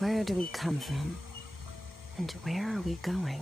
Where do we come from? And where are we going?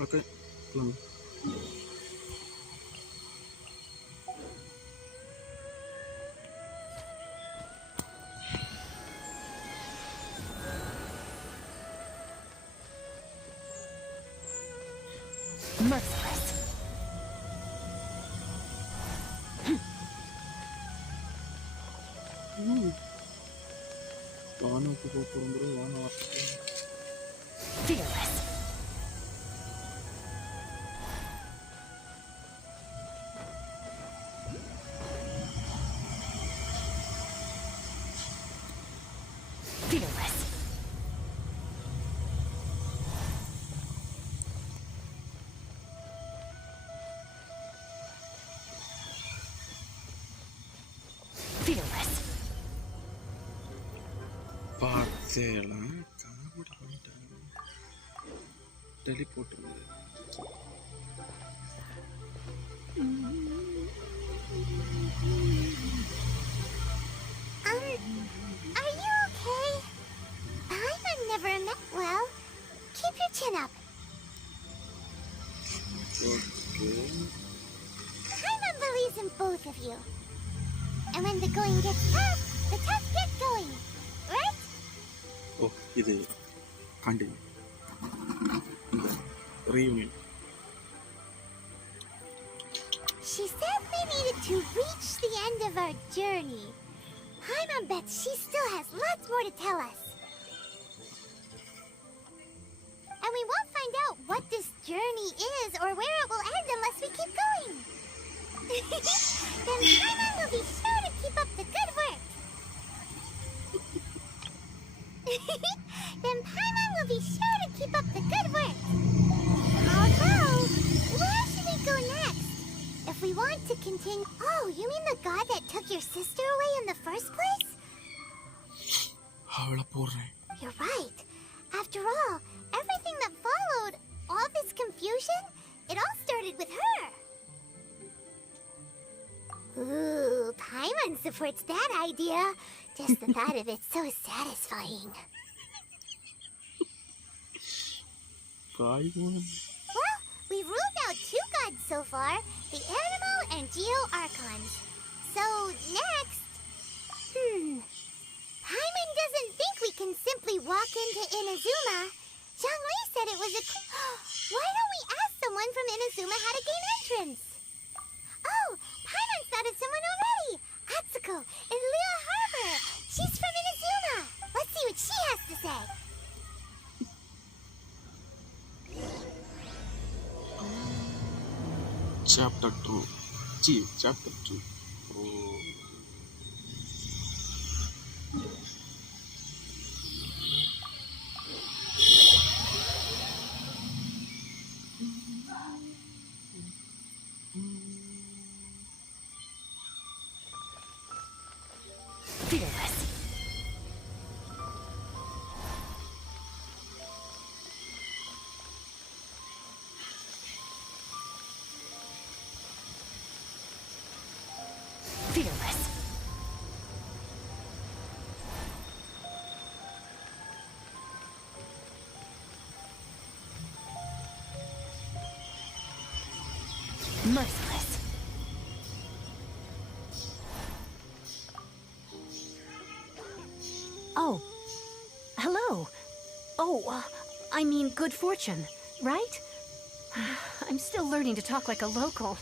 Okay, plum. Merciless. Fearless. Fearless. Fearless. பார்த்தேலாம் comedy பண்ணிட்டாங்க. Teleport Are you okay? I've never met well. Keep your chin up. Okay. Paimon believes in both of you. And when the going gets tough, the tough get going. Right? ஓ இது continue reunion. She said we needed to reach the end of our journey. Paimon bets she still has lots more to tell us. And we won't find out what this journey is or where it will end unless we keep going. Then Paimon will be sure to keep up the good work. Then Paimon will be sure to keep up the good work. Although, where should we go next? If we want to continue... Oh, you mean the god that took your sister away in the first place? அவளை போடுறேன். You're right. After all, everything that followed, all this confusion, it all started with her. Ooh, Paimon supports that idea. Just the thought of it's so satisfying. Paimon. Well, we've ruled out two gods so far, the Animal and Geo Archons. So, next... Paimon doesn't think we can simply walk into Inazuma. Zhongli said it was a... Why don't we ask someone from Inazuma how to gain entrance? Oh, Paimon thought of someone already. Atsuko in Liyue Harbor. She's from Inazuma. Let's see what she has to say. Chapter 2. Chapter 2. Oh. fearless. Merciless. Oh. Hello. Oh, I mean good fortune, right? I'm still learning to talk like a local.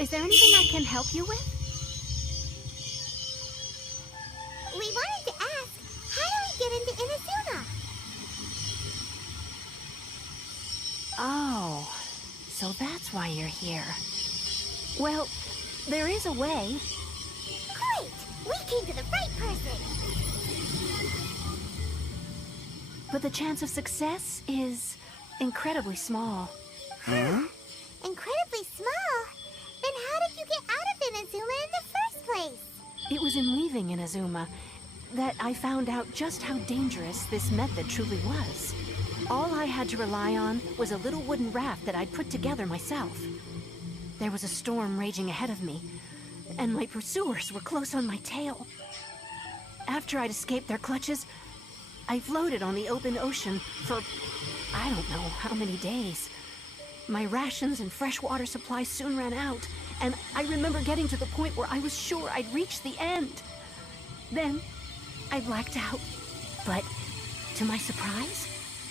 Is there anything I can help you with? We wanted to ask, how do we get into Inazuma? Oh, so that's why you're here. Well, there is a way. Great! We came to the right person! But the chance of success is incredibly small. Huh? Incredibly small? Then how did you get out of Inazuma in the first place? It was in leaving Inazuma that I found out just how dangerous this method truly was. All I had to rely on was a little wooden raft that I'd put together myself. There was a storm raging ahead of me, and my pursuers were close on my tail. After I'd escaped their clutches, I floated on the open ocean for I don't know how many days. My rations and freshwater supplies soon ran out, and I remember getting to the point where I was sure I'd reached the end. Then, I blacked out. But, to my surprise,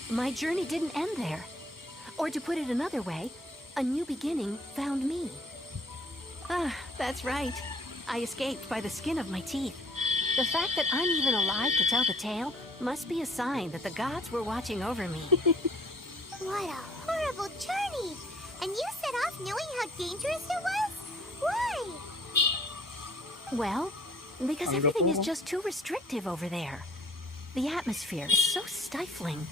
my journey didn't end there. Or to put it another way, a new beginning found me. Ah, that's right. I escaped by the skin of my teeth. The fact that I'm even alive to tell the tale must be a sign that the gods were watching over me. What a horrible journey! And you set off knowing how dangerous it was? Why? Well, because everything is just too restrictive over there. The atmosphere is so stifling.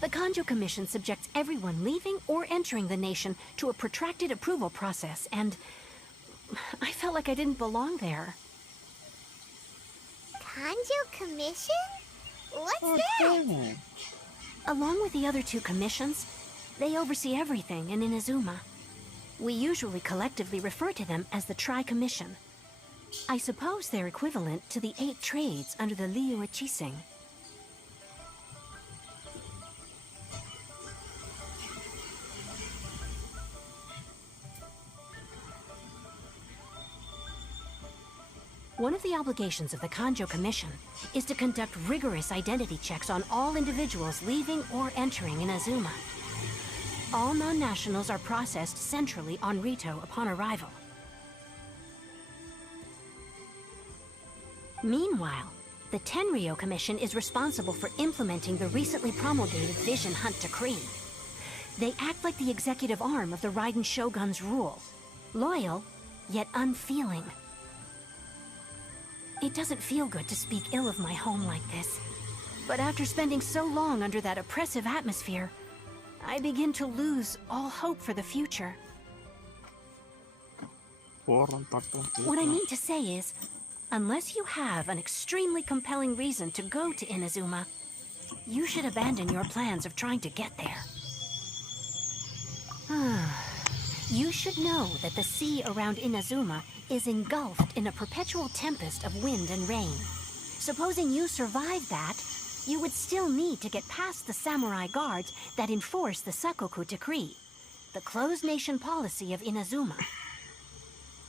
The Kanjo Commission subjects everyone leaving or entering the nation to a protracted approval process, and I felt like I didn't belong there. Kanjo Commission? What's that? Along with the other two commissions, they oversee everything in Inazuma. We usually collectively refer to them as the Tri-Commission. I suppose they're equivalent to the 8 trades under the Liu Chising. One of the obligations of the Kanjo Commission is to conduct rigorous identity checks on all individuals leaving or entering Inazuma. All non-nationals are processed centrally on Rito upon arrival. Meanwhile, the Tenryo Commission is responsible for implementing the recently promulgated Vision Hunt Decree. They act like the executive arm of the Raiden Shogun's rule, loyal, yet unfeeling. It doesn't feel good to speak ill of my home like this, but after spending so long under that oppressive atmosphere, I begin to lose all hope for the future. What I mean to say is, unless you have an extremely compelling reason to go to Inazuma, you should abandon your plans of trying to get there. You should know that the sea around Inazuma is engulfed in a perpetual tempest of wind and rain. Supposing you survive that, you would still need to get past the samurai guards that enforce the Sakoku Decree, the closed nation policy of Inazuma.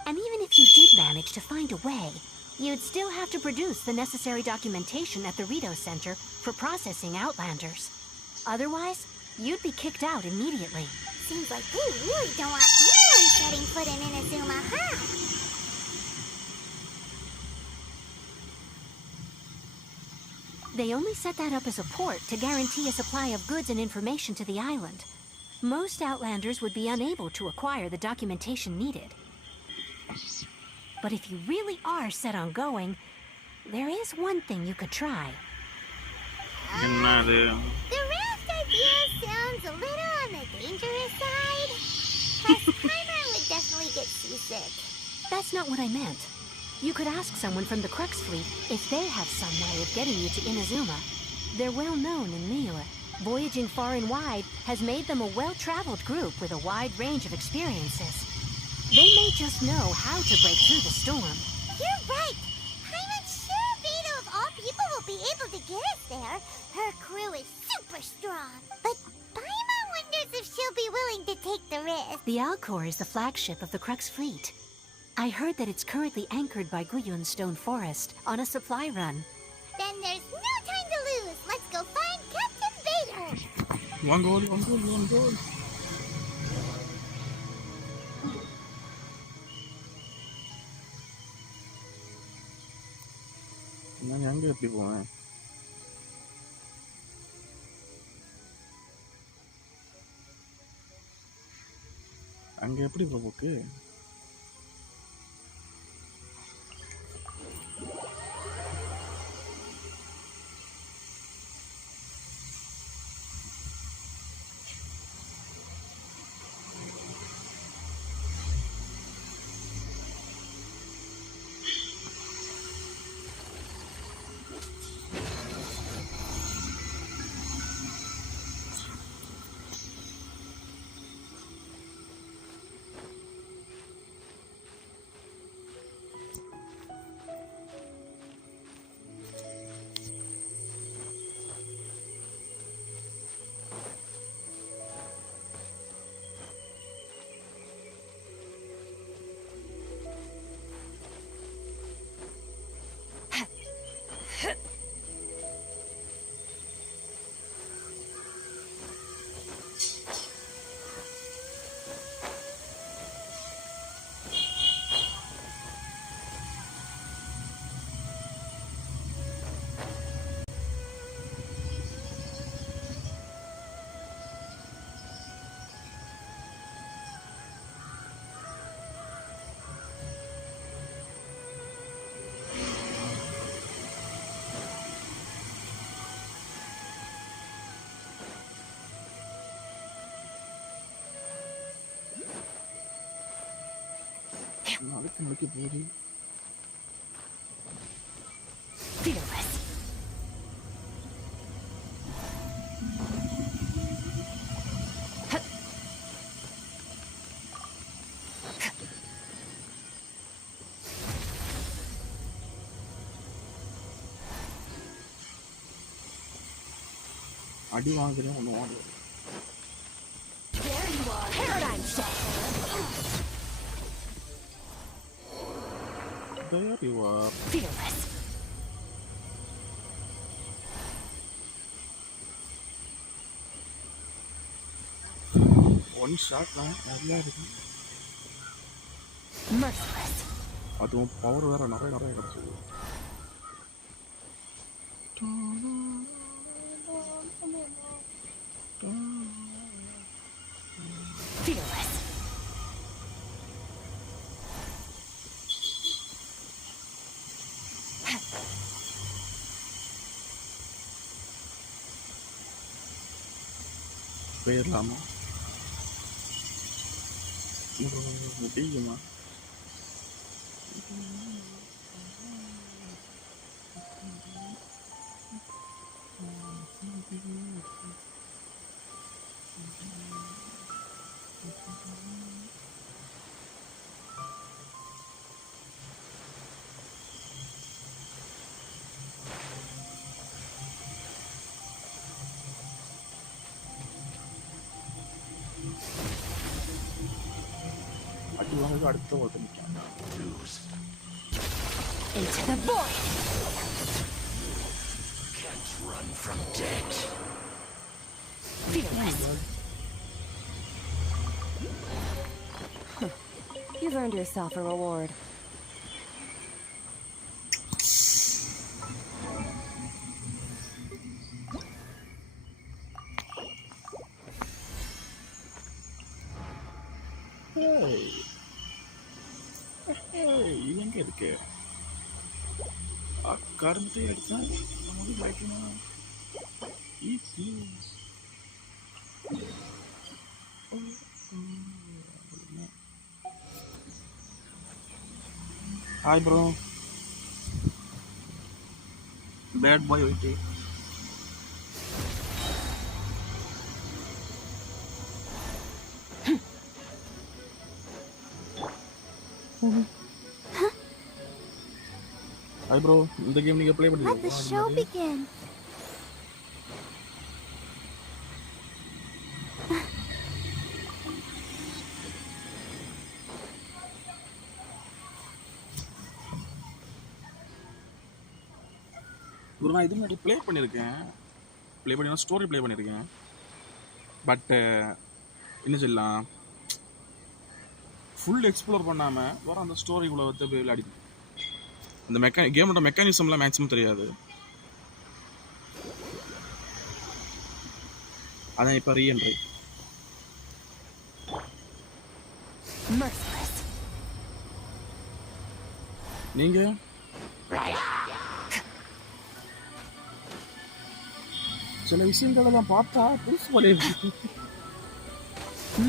And even if you did manage to find a way, you'd still have to produce the necessary documentation at the Rito Center for processing Outlanders. Otherwise, you'd be kicked out immediately. Seems like they really don't want anyone setting foot in Inazuma, huh? They only set that up as a port to guarantee a supply of goods and information to the island. Most Outlanders would be unable to acquire the documentation needed. But if you really are set on going, there is one thing you could try. என்னது? The raft idea sounds a little on the dangerous side. Plus, Paimon would definitely get seasick. That's not what I meant. You could ask someone from the Crux Fleet if they have some way of getting you to Inazuma. They're well known in Liyue. Voyaging far and wide has made them a well-traveled group with a wide range of experiences. They may just know how to break through the storm. You're right. Paimon's sure Vito of all people will be able to get us there. Her crew is super strong. But Paimon wonders if she'll be willing to take the risk. The Alcor is the flagship of the Crux fleet. I heard that it's currently anchored by Guyun's Stone Forest on a supply run. Then there's no time to lose. Let's go find Captain Vader. One goal, one goal, one goal. நான் எங்க எப்படி போவேன்? அங்க எப்படி போக்கு? நாளைக்கு முடிக்க போகுது. Fearless. அடி வாங்குறேன் ஒன்று வாங்க. There you are. Paradigm shift. There you are. Fearless. One shot now. நல்லா இருக்கு. Merciless. அதுவும் பவர் வேற நிறைய கிடைச்சது. Fearless. போயிடலாமா? முடியுமா? அடி வாங்க அடுத்த ஒருத்தர் நிற்காங்க. Into the void. Can't run from death. Fearless. You've earned yourself a reward. இது எங்க இருக்கு? கரும்பு அடிச்சா நமக்கு கிடைக்குமா? Hi bro. Bad boy waiting. Hi bro, இந்த கேம் நீங்க ப்ளே Let the பண்ணிருக்கீங்களா show முன்னாடி? begin. ப்ரோ நான் இது முன்னாடி ப்ளே பண்ணியிருக்கேன். ப்ளே பண்ணி ஸ்டோரி ப்ளே பண்ணியிருக்கேன். பட் என்ன சொல்லலாம், ஃபுல் எக்ஸ்ப்ளோர் பண்ணாமல் வர அந்த ஸ்டோரிக்குள்ளே வந்து போய் விளையாடி அந்த கேமோட மெக்கானிசம்லாம் மேக்ஸிமம் தெரியாது. அதான் இப்போ ரீஎன்ட்ரி. Merciless. நீங்க சில விஷயங்களெல்லாம் பார்த்தா புதுசு போல இருக்கு.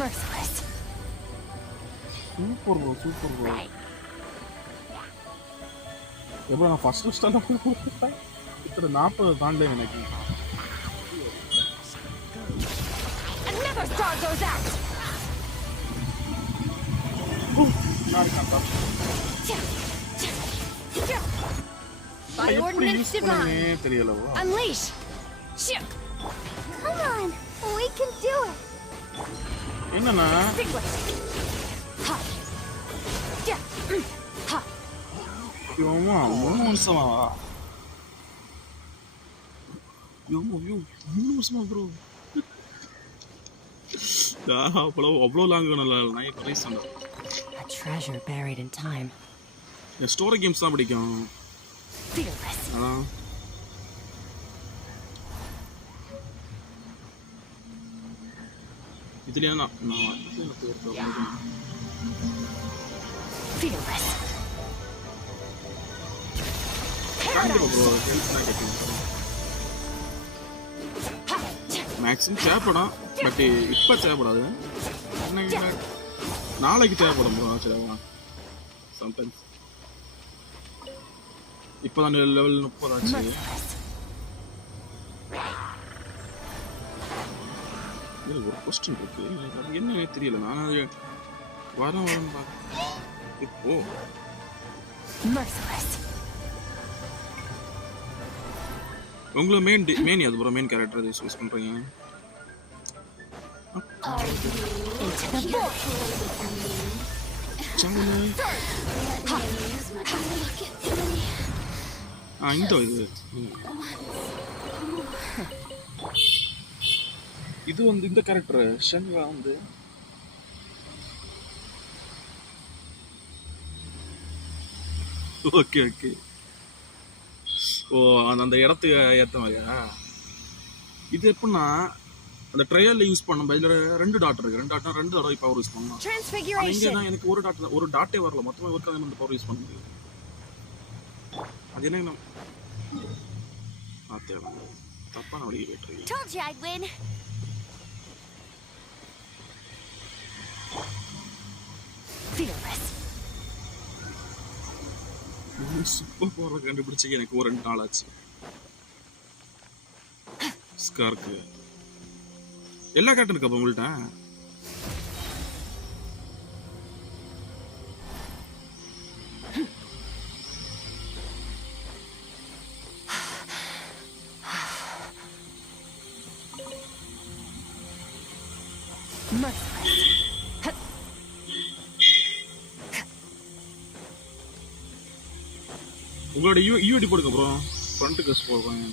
Merciless. Super bro, super bro. எப்போ நான் ஃபர்ஸ்ட் ஸ்டாண்டர்ட் இத்தனை 40 தாண்டேன் எனக்கு. Another star goes out. By ordinance divine. தெரியலவா? Unleash. Ship. Come on, we can do it. என்னன்னா Extinguish. Ha. Yeah. Ha. யோமா 3 வருஷமா ப்ரோ. அவ்வளோ லாங் நல்லா நான் ப்ரைஸ் சொன்னேன். A treasure buried in time. Story games தான் பிடிக்கும். Fearless. அதான் இதுலயே நான் Fearless. மேக்ஸிமம் தேவைப்படும், பட் இப்போ தேவைப்படாது. நாளைக்கு தேவைப்படும் ப்ரோ. சிலவா சம்டைம்ஸ் இப்போ தான் லெவல் 30 ஆச்சு. ஒரு கொஸ்டின் இருக்கு, எனக்கு அது என்ன தெரியல. நான் அது வரும் பார்க்க இப்போ Merciless. உங்களை மெயின் அது ப்ரோ, மெயின் கேரக்டர் யூஸ் பண்ணுறீங்க. Into the void. இந்த இது வந்து இந்த கேரக்டர் ஷன்வா வந்து ஓகே ஓகே. ஓ அந்த இடத்துக்கு ஏற்ற மாதிரியா? இது எப்படின்னா அந்த ட்ரையல்ல யூஸ் பண்ணும் இதில் 2 டாட் இருக்கு. 2 டாட்னா 2 தடவை பவர் யூஸ் பண்ணலாம். இங்கே தான் எனக்கு ஒரு டாட்டே வரல, மொத்தமாக ஒர்க்காக இந்த பவர் யூஸ் பண்ண முடியும். அது என்ன தேவை தப்பான வழியை கேட்டுருக்கீங்க. Told you I'd win. Fearless. Super power கண்டுபிடிச்சது எனக்கு ஒரு 2 நாள் ஆச்சு. ஸ்கார்க்கு எல்லா கேரக்டர் இருக்கு அப்போ உங்கள்கிட்ட? உங்களோட யூஐடி போடுங்க ப்ரோ, ஃப்ரண்ட் கஸ் போடுறாங்க.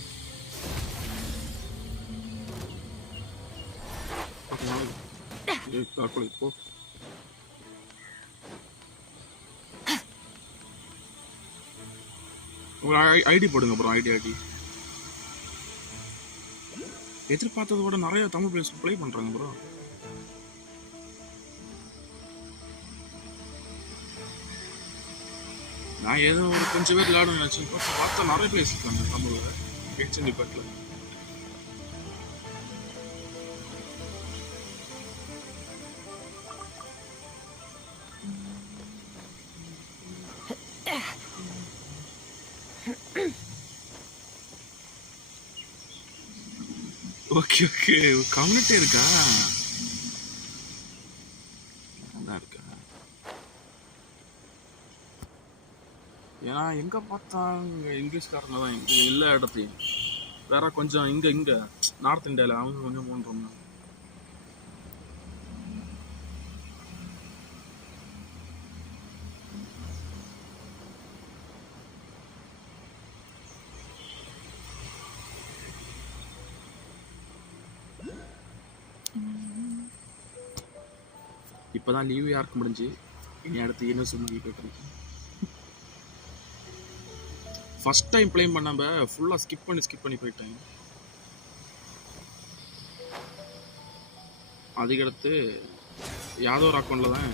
இப்போ உங்க ஐடி போடுங்க ப்ரோ, ஐடி எதிர்பார்த்ததை விட நிறைய தமிழ் பிளேயர்ஸ் ப்ளே பண்றாங்க ப்ரோ. நான் ஏதோ ஒரு கொஞ்சம் பேர் விளையாடணும்னு நினைச்சேன், பார்த்தா நிறைய பிளேயர்ஸ் இருக்காங்க தமிழ்ல. Genshin Impact okay okay. Community இருக்கா? நல்லா இருக்கா? ஏன்னா எங்கே பார்த்தா இங்கே இங்கிலீஷ்காரங்க தான் இங்கே எல்லா இடத்தையும். வேற கொஞ்சம் இங்கே நார்த் இந்தியாவில் அவங்க கொஞ்சம் போன்றோம்னா இப்போதான் லீவு யாருக்கு முடிஞ்சு இனி அடுத்து என்ன சொல்லி போயிட்டு ஃபர்ஸ்ட் டைம் ப்ளே பண்ணாம ஃபுல்லாக ஸ்கிப் பண்ணி போயிட்டேன். அதுக்கடுத்து யாதோ ஒரு அக்கௌண்ட்டில் தான்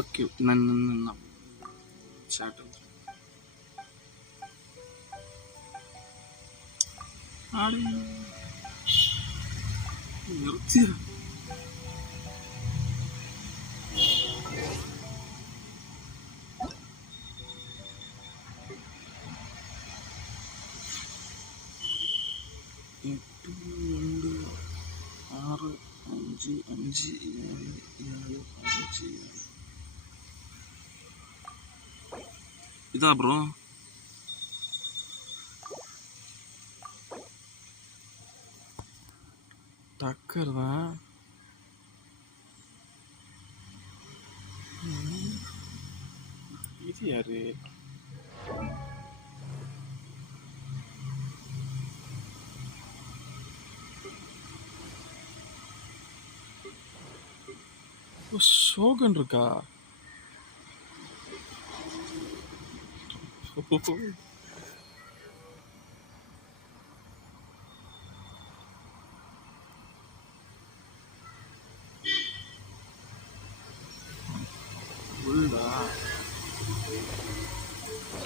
ஓகே நான் சாட் നിർത്തി എട്ട് രണ്ട് ആറ് അഞ്ച് അഞ്ച് ഏഴ് ഏഴ് അഞ്ച് ഇതാ ബ്രോ டக்கர் தான். இது யாரு? ஷோகன் இருக்கா?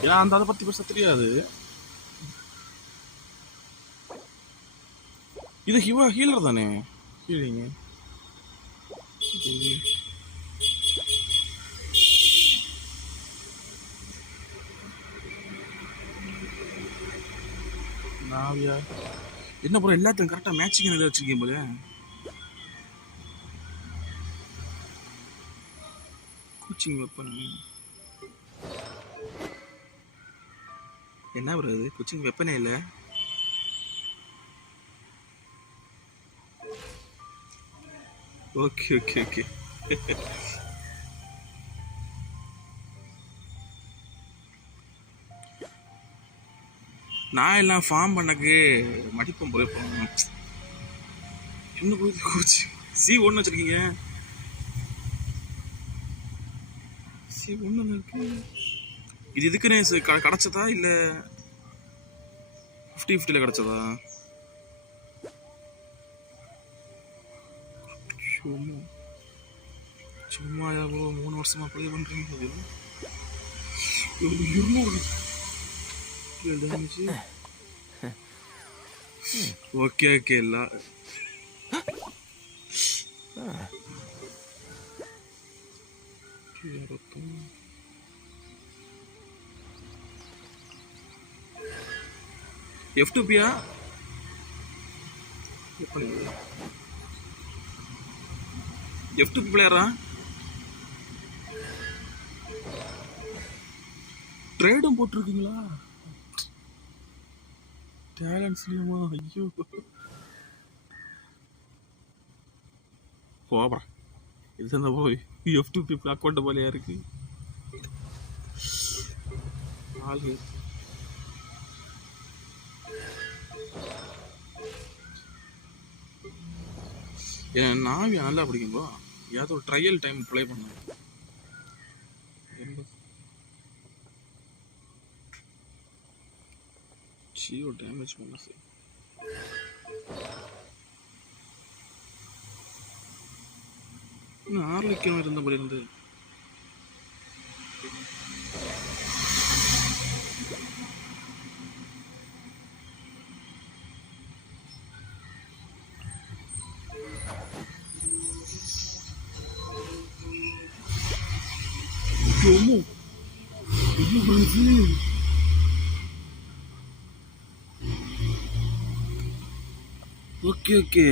ஏன் அந்த அதை பத்தி பேச தெரியாது. இது ஹீலர் தானே? ஹீலிங் நாவியா என்ன ப்ரோ எல்லாத்தையும் கரெக்டாக மேட்சிங் நிறைய வச்சிருக்கீங்க போல. கோச்சிங் வெப்பன் என்ன ப்ரோ இது? கோச்சிங் வெப்பனே இல்லை. ஓகே ஓகே ஓகே நான் எல்லாம் ஃபார்ம் பண்ணக்கு மடிப்பம் போயிருப்போம். என்ன போய் கோச்சி C1 வச்சிருக்கீங்க? C1 இருக்கு. இது இதுக்குன்னு கிடைச்சதா இல்ல 50-50ல கிடைச்சதா? சும்மா 3 வருஷமா ப்ளே பண்றீங்க. ஓகே ஓகே இல்ல F2P-யா? F2P பிளேயரா? ட்ரேடும் போட்டிருக்கீங்களா? டேலண்ட்ஸ்லயுமா? ஐயோ போபா, இது என்ன போய் F2P அக்கௌண்ட் போலயா இருக்கு. ஆளு என் நாவியா நல்லா பிடிக்கும்போ. ஏதாவது ஒரு ட்ரையல் டைம் ப்ளே பண்ண ஜியோ டேமேஜ் பண்ண இன்னும் ஆர்லிக்கம் இருந்த மாதிரி இருந்து ¿cómo? ¿Cómo parece? Okay okay.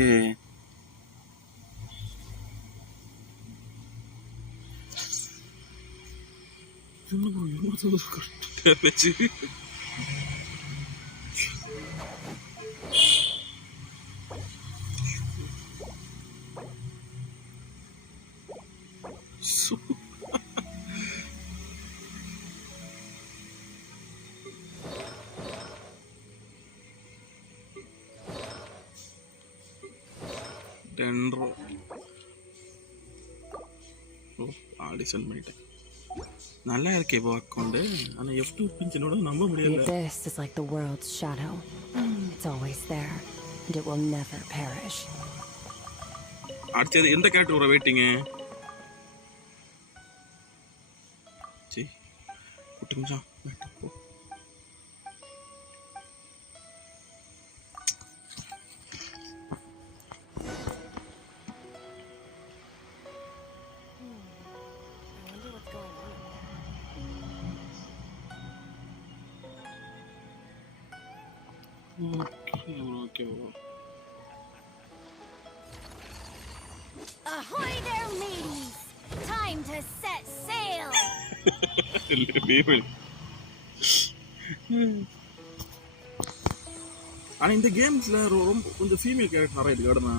Audition பண்ணிட்டேன். நல்லா இருக்கே இப்போ அக்கௌண்ட். ஆனா F2 பிஞ்சனோட நம்ப The முடியல. abyss is like the world's shadow. It's always there, and it will never perish. அடுத்தது எந்த கேரக்டர் வர வெயிட்டிங்? சி குட்டிஞ்சா போ. Okay. Ahoy there, ladies! Time to set sail! ஆனா இந்த கேம்ஸ்ல ரொம்ப கொஞ்சம் ஃபீமேல் கேரக்டர் நிறைய இருக்கு. கடமை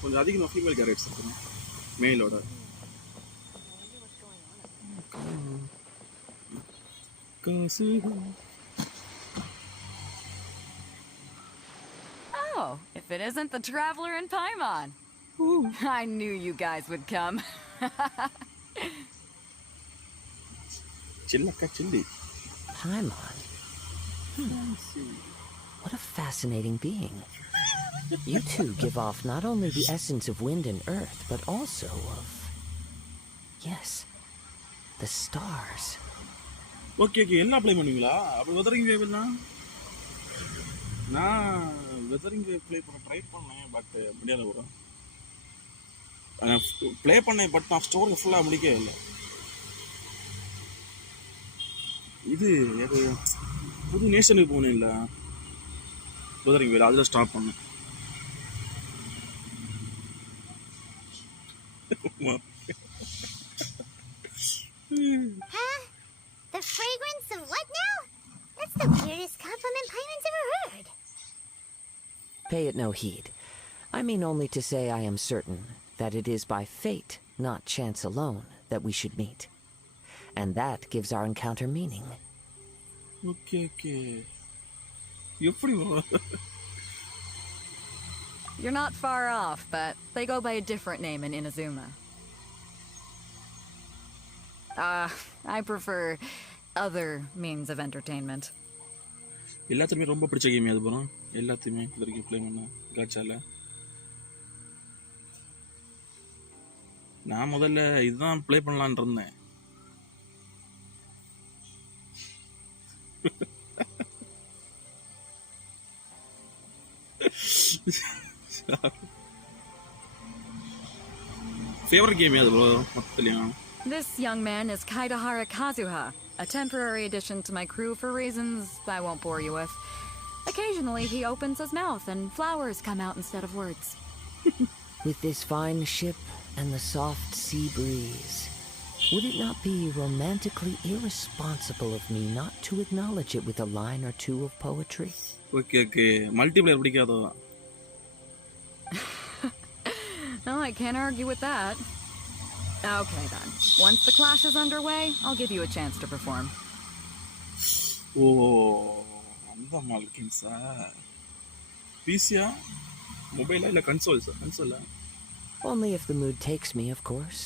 கொஞ்சம் அதிகமாக ஃபீமேல் கேரக்டர்ஸ் இருக்கு மேலோட. Oh, if it isn't the traveler in Paimon. I knew you guys would come. Chillaka chilli. Paimon? What a fascinating being. You two give off not only the essence of wind and earth, but also of... Yes, the stars. Okay okay. எல்லாம் play பண்ணுவீங்களா? அப்படி weathering வேவ்னா நான் weathering wave play பண்ண try பண்ணேன். But முடியாத bro. Play பண்ணேன் but நான் story ஃபுல்லாக முடிக்கவே இல்லை. இது எனக்கு புது நேஷனுக்கு போனேன் இல்லை வெதரிங் வேவ், அதில் ஸ்டார்ட் பண்ணேன். Huh? The fragrance of what now? That's the weirdest compliment Paimon's ever heard. Pay it no heed. I mean only to say I am certain that it is by fate, not chance alone, that we should meet. And that gives our encounter meaning. Okay okay. எப்படி bro? You're not far off, but they go by a different name in Inazuma. I prefer other means of entertainment. எல்லாத்துக்குமே ரொம்ப பிடிச்ச game அது bro. எல்லாத்தையுமே இது வரைக்கும் play பண்ண காச்சால. நான் முதல்ல இதுதான் ப்ளே பண்ணலான்னு இருந்தேன். ஃபேவரட் கேம் அது bro மொத்தத்துலயும். This young man is Kaidahara Kazuha, a temporary addition to my crew for reasons I won't bore you with. Occasionally he opens his mouth and flowers come out instead of words. With this fine ship and the soft sea breeze, would it not be romantically irresponsible of me not to acknowledge it with a line or two of poetry? Okay okay. Multiplayer பிடிக்காதோ? No, I can't argue with that. Okay then. Once the clash is underway, I'll give you a chance to perform. ஓ அந்த மால்கின்ஸா? பிசியா மொபைலா இல்ல கன்சோல்ஸா? கன்சோலா? Only if the mood takes me, of course.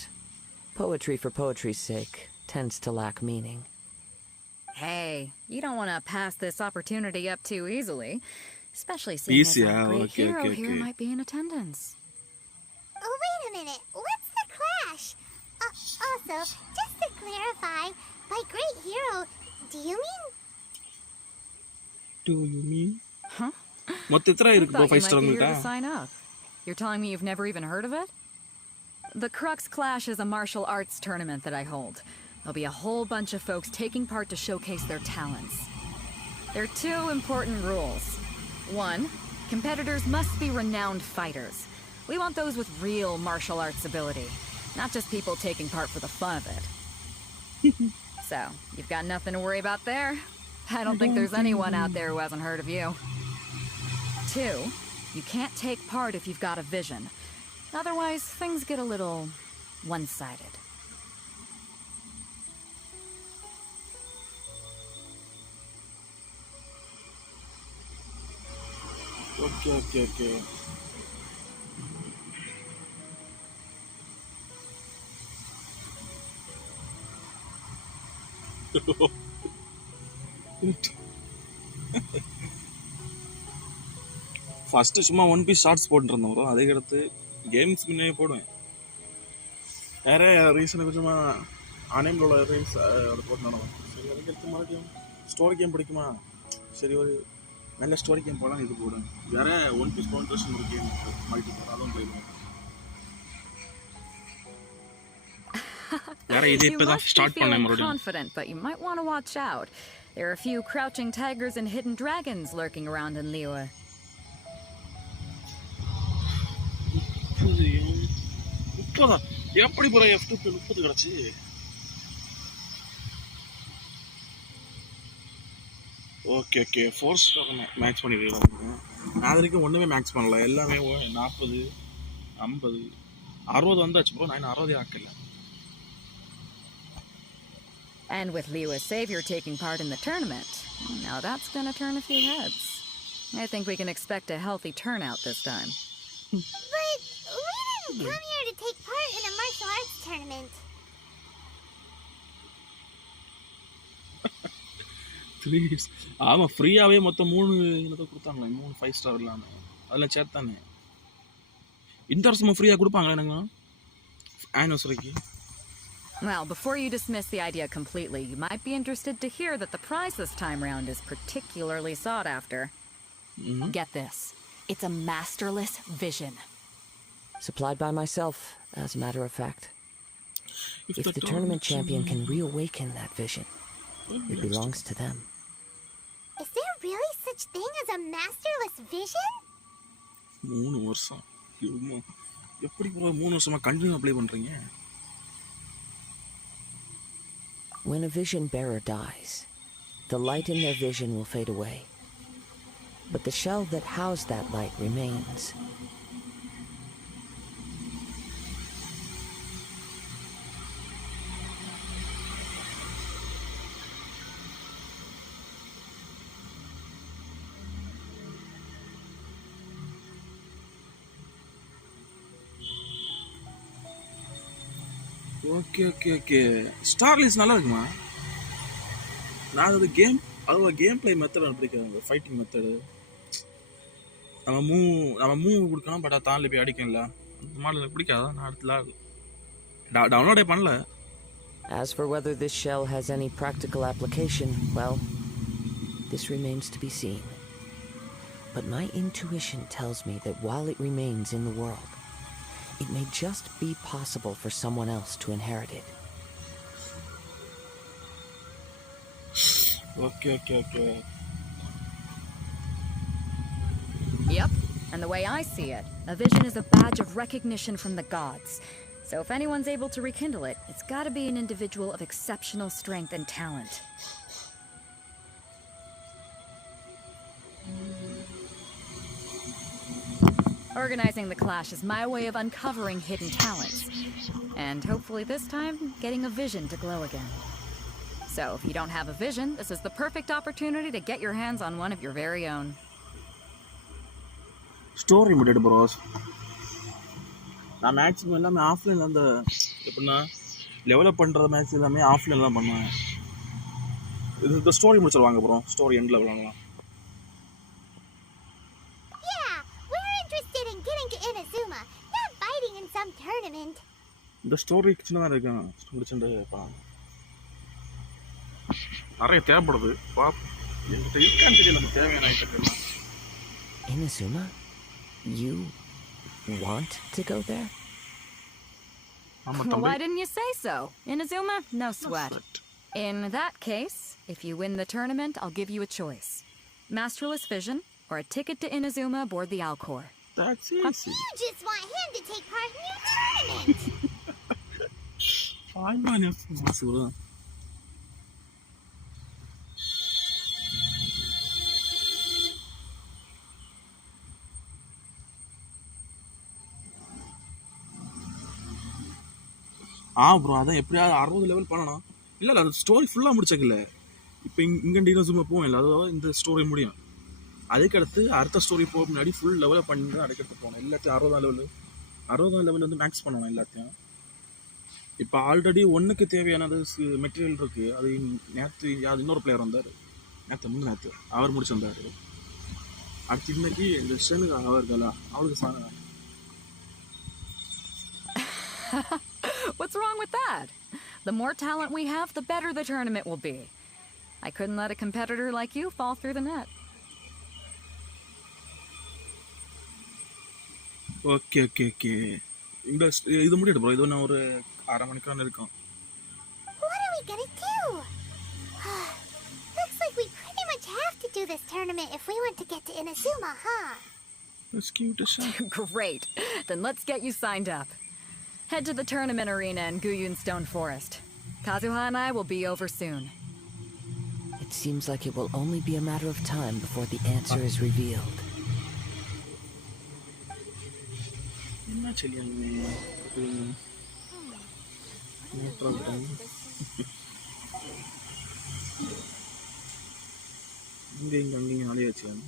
Poetry for poetry's sake tends to lack meaning. Hey, you don't want to pass this opportunity up too easily, especially seeing as our great hero here might be in attendance. Oh, wait a minute. What's the clash? Also, just to clarify, by great hero, do you mean... Do you mean? Huh? மொத்தத்துல I இருக்கு thought bro you 5 might be here star to sign up. You're telling me you've never even heard of it? The Crux Clash is a martial arts tournament that I hold. There'll be a whole bunch of folks taking part to showcase their talents. There are 2 important rules. 1, Competitors must be renowned fighters. We want those with real martial arts ability, not just people taking part for the fun of it. So, you've got nothing to worry about there. I don't think there's anyone out there who hasn't heard of you. 2, you can't take part if you've got a vision. Otherwise, things get a little one-sided. Okay. First சும்மா one piece shorts போட்டுருந்தோம் bro. அதுக்கடுத்து games முன்னே போடுவேன். வேற ரீசனுக்கு சும்மா அன்னைமில் உள்ள reels அதை போட்டு நடக்கும். சரி அதுக்கடுத்து மறுபடியும் ஸ்டோரி கேம் பிடிக்குமா, சரி ஒரு நல்ல ஸ்டோரி கேம் போடலாம், இது போடுவேன். வேற ஒன் பீஸ் கவுண்டர்ஸ் ஒரு கேம் மல்டி போடுறேன், அதுவும் போயிடுவேன். வேற இது இப்பதான் ஸ்டார்ட் பண்ணேன் மறுபடியும். Confident, but you might want to watch out. There are a few crouching tigers and hidden dragons lurking around in Liyue. எப்படி போற F2 30 கிடைச்சு? ஓகே 4 ஸ்டார் மேக்ஸ் பண்ணிருக்கேன். நான் அதுக்கு ஒண்ணுமே மேக்ஸ் பண்ணல. எல்லாமே 40 50 60 வந்தாச்சு ப்ரோ. நான் 60 ஆக்கல. And with Liyue's savior taking part in the tournament, now that's gonna turn a few heads. I think we can expect a healthy turnout this time. But we didn't come here to take part in a martial arts tournament. Please. ஆமா ஃப்ரீயாவே மொத்தம் 3 என்னதோ கொடுத்தாங்களே, 3 5 star இல்லாம அதெல்லாம் சேர்த்தானே. இந்த வருஷமா ஃப்ரீயா கொடுப்பாங்களா எனக்கு ஆனிவர்சரிக்கு? Well, before you dismiss the idea completely, you might be interested to hear that the prize this time round is particularly sought after. Get this. It's a masterless vision. Supplied by myself, as a matter of fact. If the tournament champion can reawaken that vision, it belongs to them. Is there really such thing as a masterless vision? 3 வருஷம். எப்படி bro 3 வருஷமா continue apply பண்றீங்க? When a vision bearer dies, the light in their vision will fade away. But the shell that housed that light remains. Okay star list நல்லா இருக்குமா? நான் அது game play method எனக்கு பிடிக்காது. ஃபைட்டிங் மெத்தடு நம்ம move கொடுக்கணும், but தாண்டி போய் அடிக்கல. அந்த மாடல் எனக்கு பிடிக்காதா? நான் அடுத்த டவுன்லோடே பண்ணல. As for whether this shell has any practical application, well, this remains to be seen. But my intuition tells me that while it remains in the world, it may just be possible for someone else to inherit it. Okay. Yep, and the way I see it, a vision is a badge of recognition from the gods. So if anyone's able to rekindle it, it's gotta be an individual of exceptional strength and talent. Organizing the clash is my way of uncovering hidden talents. And hopefully this time, getting a vision to glow again. So if you don't have a vision, this is the perfect opportunity to get your hands on one of your very own. Story முடியாது pros. நான் maximum எல்லாமே ஆஃப்லைனில் அந்த எப்படின்னா develop பண்ணுற maths எல்லாமே ஆஃப்லைனில் தான் பண்ணுவேன். இந்த ஸ்டோரி முடிச்சிருவாங்க ப்ரோ. ஸ்டோரி எண்டில் விளாடலாம். இந்த ஸ்டோரி சின்னதாக இருக்கேன் முடிச்சுட்டு நிறைய தேவைப்படுது. என்கிட்ட இருக்கான்னு தெரியல நமக்கு தேவையான item. Inazuma, you want to go there? Why didn't you say so? Inazuma, no sweat. In that case, if you win the tournament, I'll give you a choice. Masterless vision or a ticket to Inazuma aboard the Alcor. That's easy. You just want him to take part in your tournament. Aynen nasıl burada? Bro அதான் எப்படியாவது 60 level பண்ணணும். இல்லை அது story ஃபுல்லாக முடிச்சக்கில்ல. இப்போ இங்கே டினோசூமா போவோம் இல்லை, அதாவது இந்த ஸ்டோரி முடியும். அதுக்கடுத்து அடுத்த ஸ்டோரி போக முன்னாடி ஃபுல் லெவலை பண்ணி தான் அதுக்கடுத்து போகணும். எல்லாத்தையும் 60 லெவல் வந்து மேக்ஸ் பண்ணணும் எல்லாத்தையும். இப்போ ஆல்ரெடி ஒன்றுக்கு தேவையானது மெட்டீரியல் இருக்குது. அது நேற்று அது இன்னொரு பிளேயர் வந்தார், நேற்று அவர் முடிச்சிருந்தார். அடுத்து இன்னைக்கு இந்த ஷனுக்கு அவர்களா அவளுக்கு சாங்க. What's wrong with that? The more talent we have, the better the tournament will be. I couldn't let a competitor like you fall through the net. Okay இந்த இது முடியாது ப்ரோ. இது நான் ஒரு 1/2 மணிக்கான இருக்கும். What are we gonna do? Looks like we pretty much have to do this tournament if we want to get to Inazuma, huh? Let's give it a shot. Great. Then let's get you signed up. Head to the tournament arena in Guyun Stone Forest. Kazuha and I will be over soon. It seems like it will only be a matter of time before the answer is revealed. என்ன சொல்லியாங்க? இங்கே ஆளே வச்சுக்காங்க.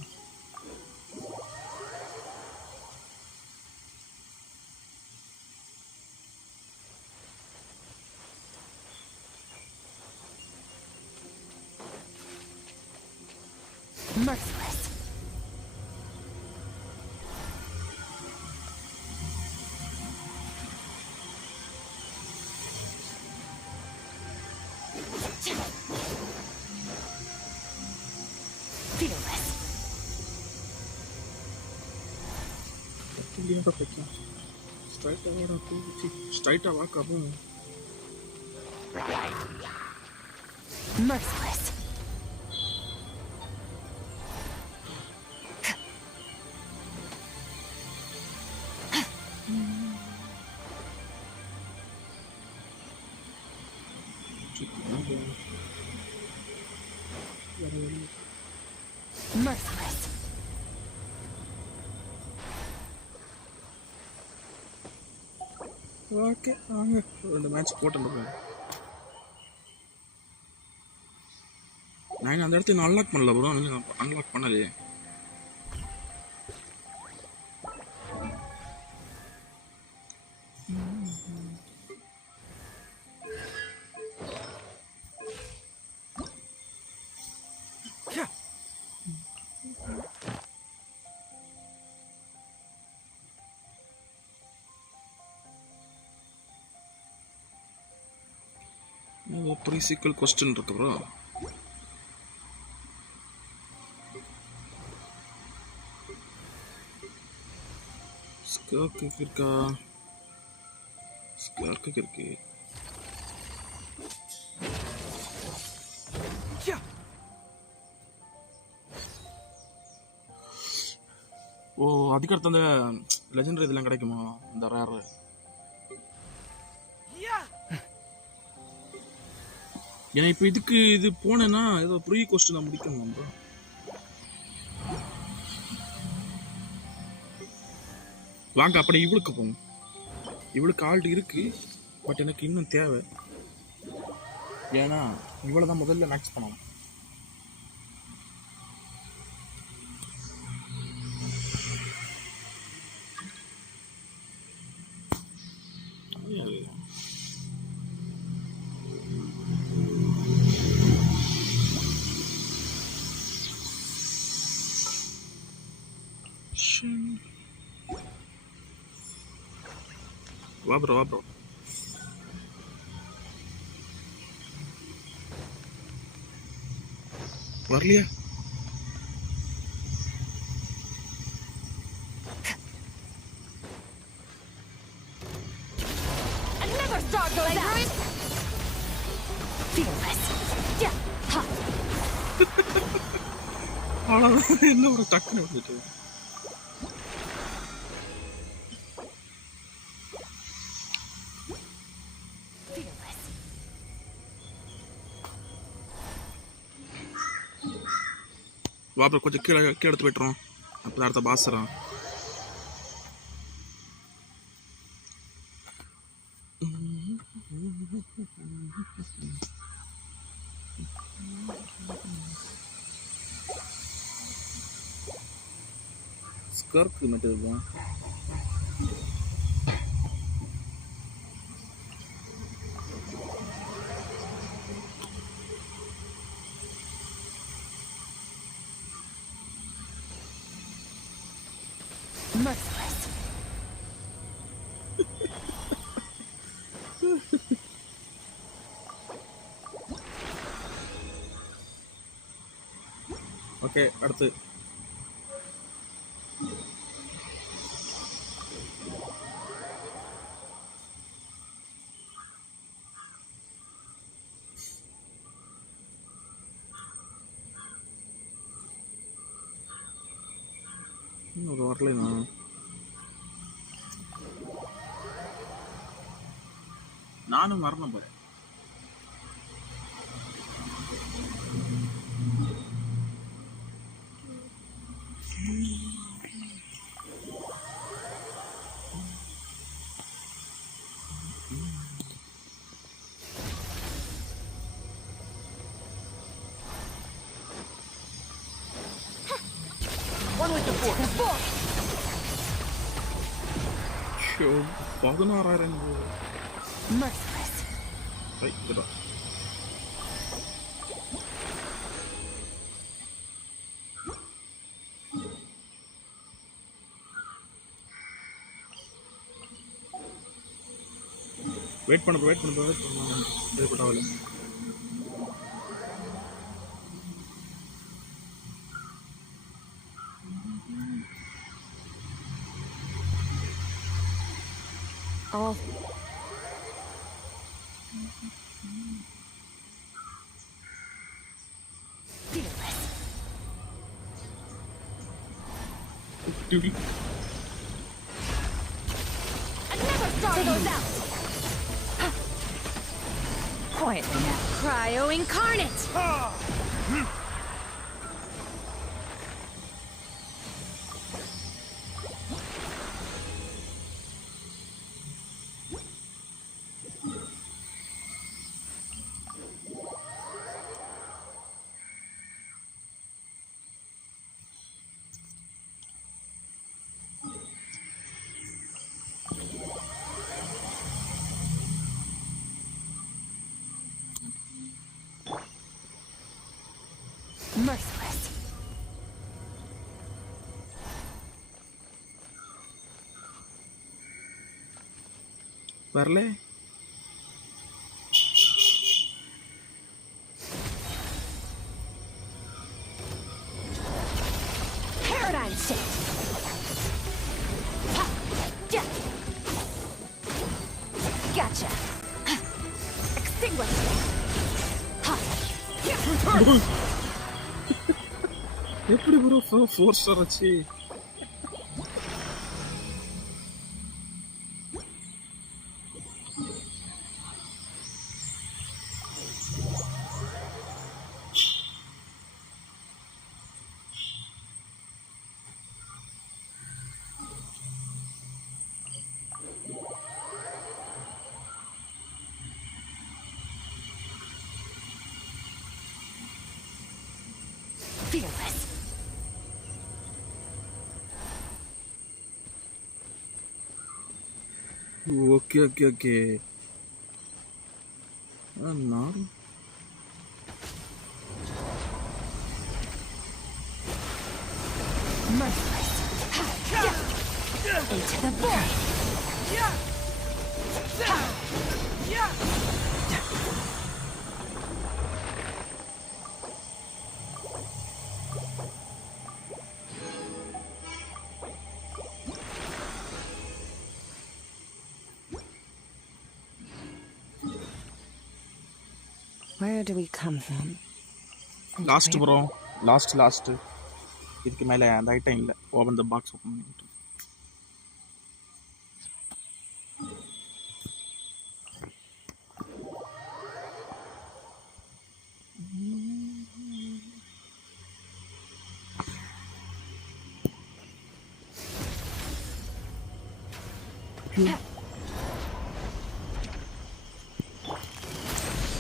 Merciless. Fearless. Straight walk up. Merciless. Merciless. Okay வாங்க இந்த match போட்டுருந்தோம். நான் அந்த இடத்துல unlock பண்ணல ப்ரோ. அன்லாக் பண்ணலையே. ப்ரீசிக்கல் கொஸ்டின் இருக்கு ப்ரோ. ஸ்கார்க்கு இருக்கா? ஸ்கார்க்கு இருக்கு. ஓ அதுக்கடுத்து அந்த லெஜெண்டரி இதெல்லாம் கிடைக்குமா? இந்த ரேர் ஏன்னா இப்போ இதுக்கு இது போனேன்னா ஏதோ ப்ரீ கொஸ்டின் தான் முடிக்கணும் ப்ரோ. வாங்க அப்படி இவளுக்கு போங்க. இவளுக்கு ஆல்ரெடி இருக்கு, பட் எனக்கு இன்னும் தேவை. ஏன்னா இவளை தான் முதல்ல மேக்ஸ் பண்ணணும். வா ப்ரோ வரலையா? Another star goes out. Fearless. Yeah. Ha. அவ்வளோதான். என்ன ஒரு டக்குன்னு வந்துட்டு வாப்பா கொஞ்சம் கீழே எடுத்து போய்ட்டுறோம். அப்போ அடுத்த பாசரம் ஸ்கர்க்கு மட்டும் இருக்கும். Merciless. ஓகே அடுத்து ஒரு வரலைண்ணா. நானும் வரணும் பாரு. One with the force. 16,000. Merciless. Right, good luck. Wait பண்ணு. இது போட்டாவல. Oh. Fearless. Duty. I never saw those out. Quietly now. Cryo incarnate. Merciless. வரல. Paradigm shift. Ha! Yeah. Gotcha. Extinguish. Ha! Yeah. எப்படி bro 4 star ஆச்சு? Fearless. Okay. நான் Merciless. Into the void. Where do we come from? Last bro. Last. இதுக்கு மேலே அந்த item இல்லை. Open the box open பண்ணிட்டு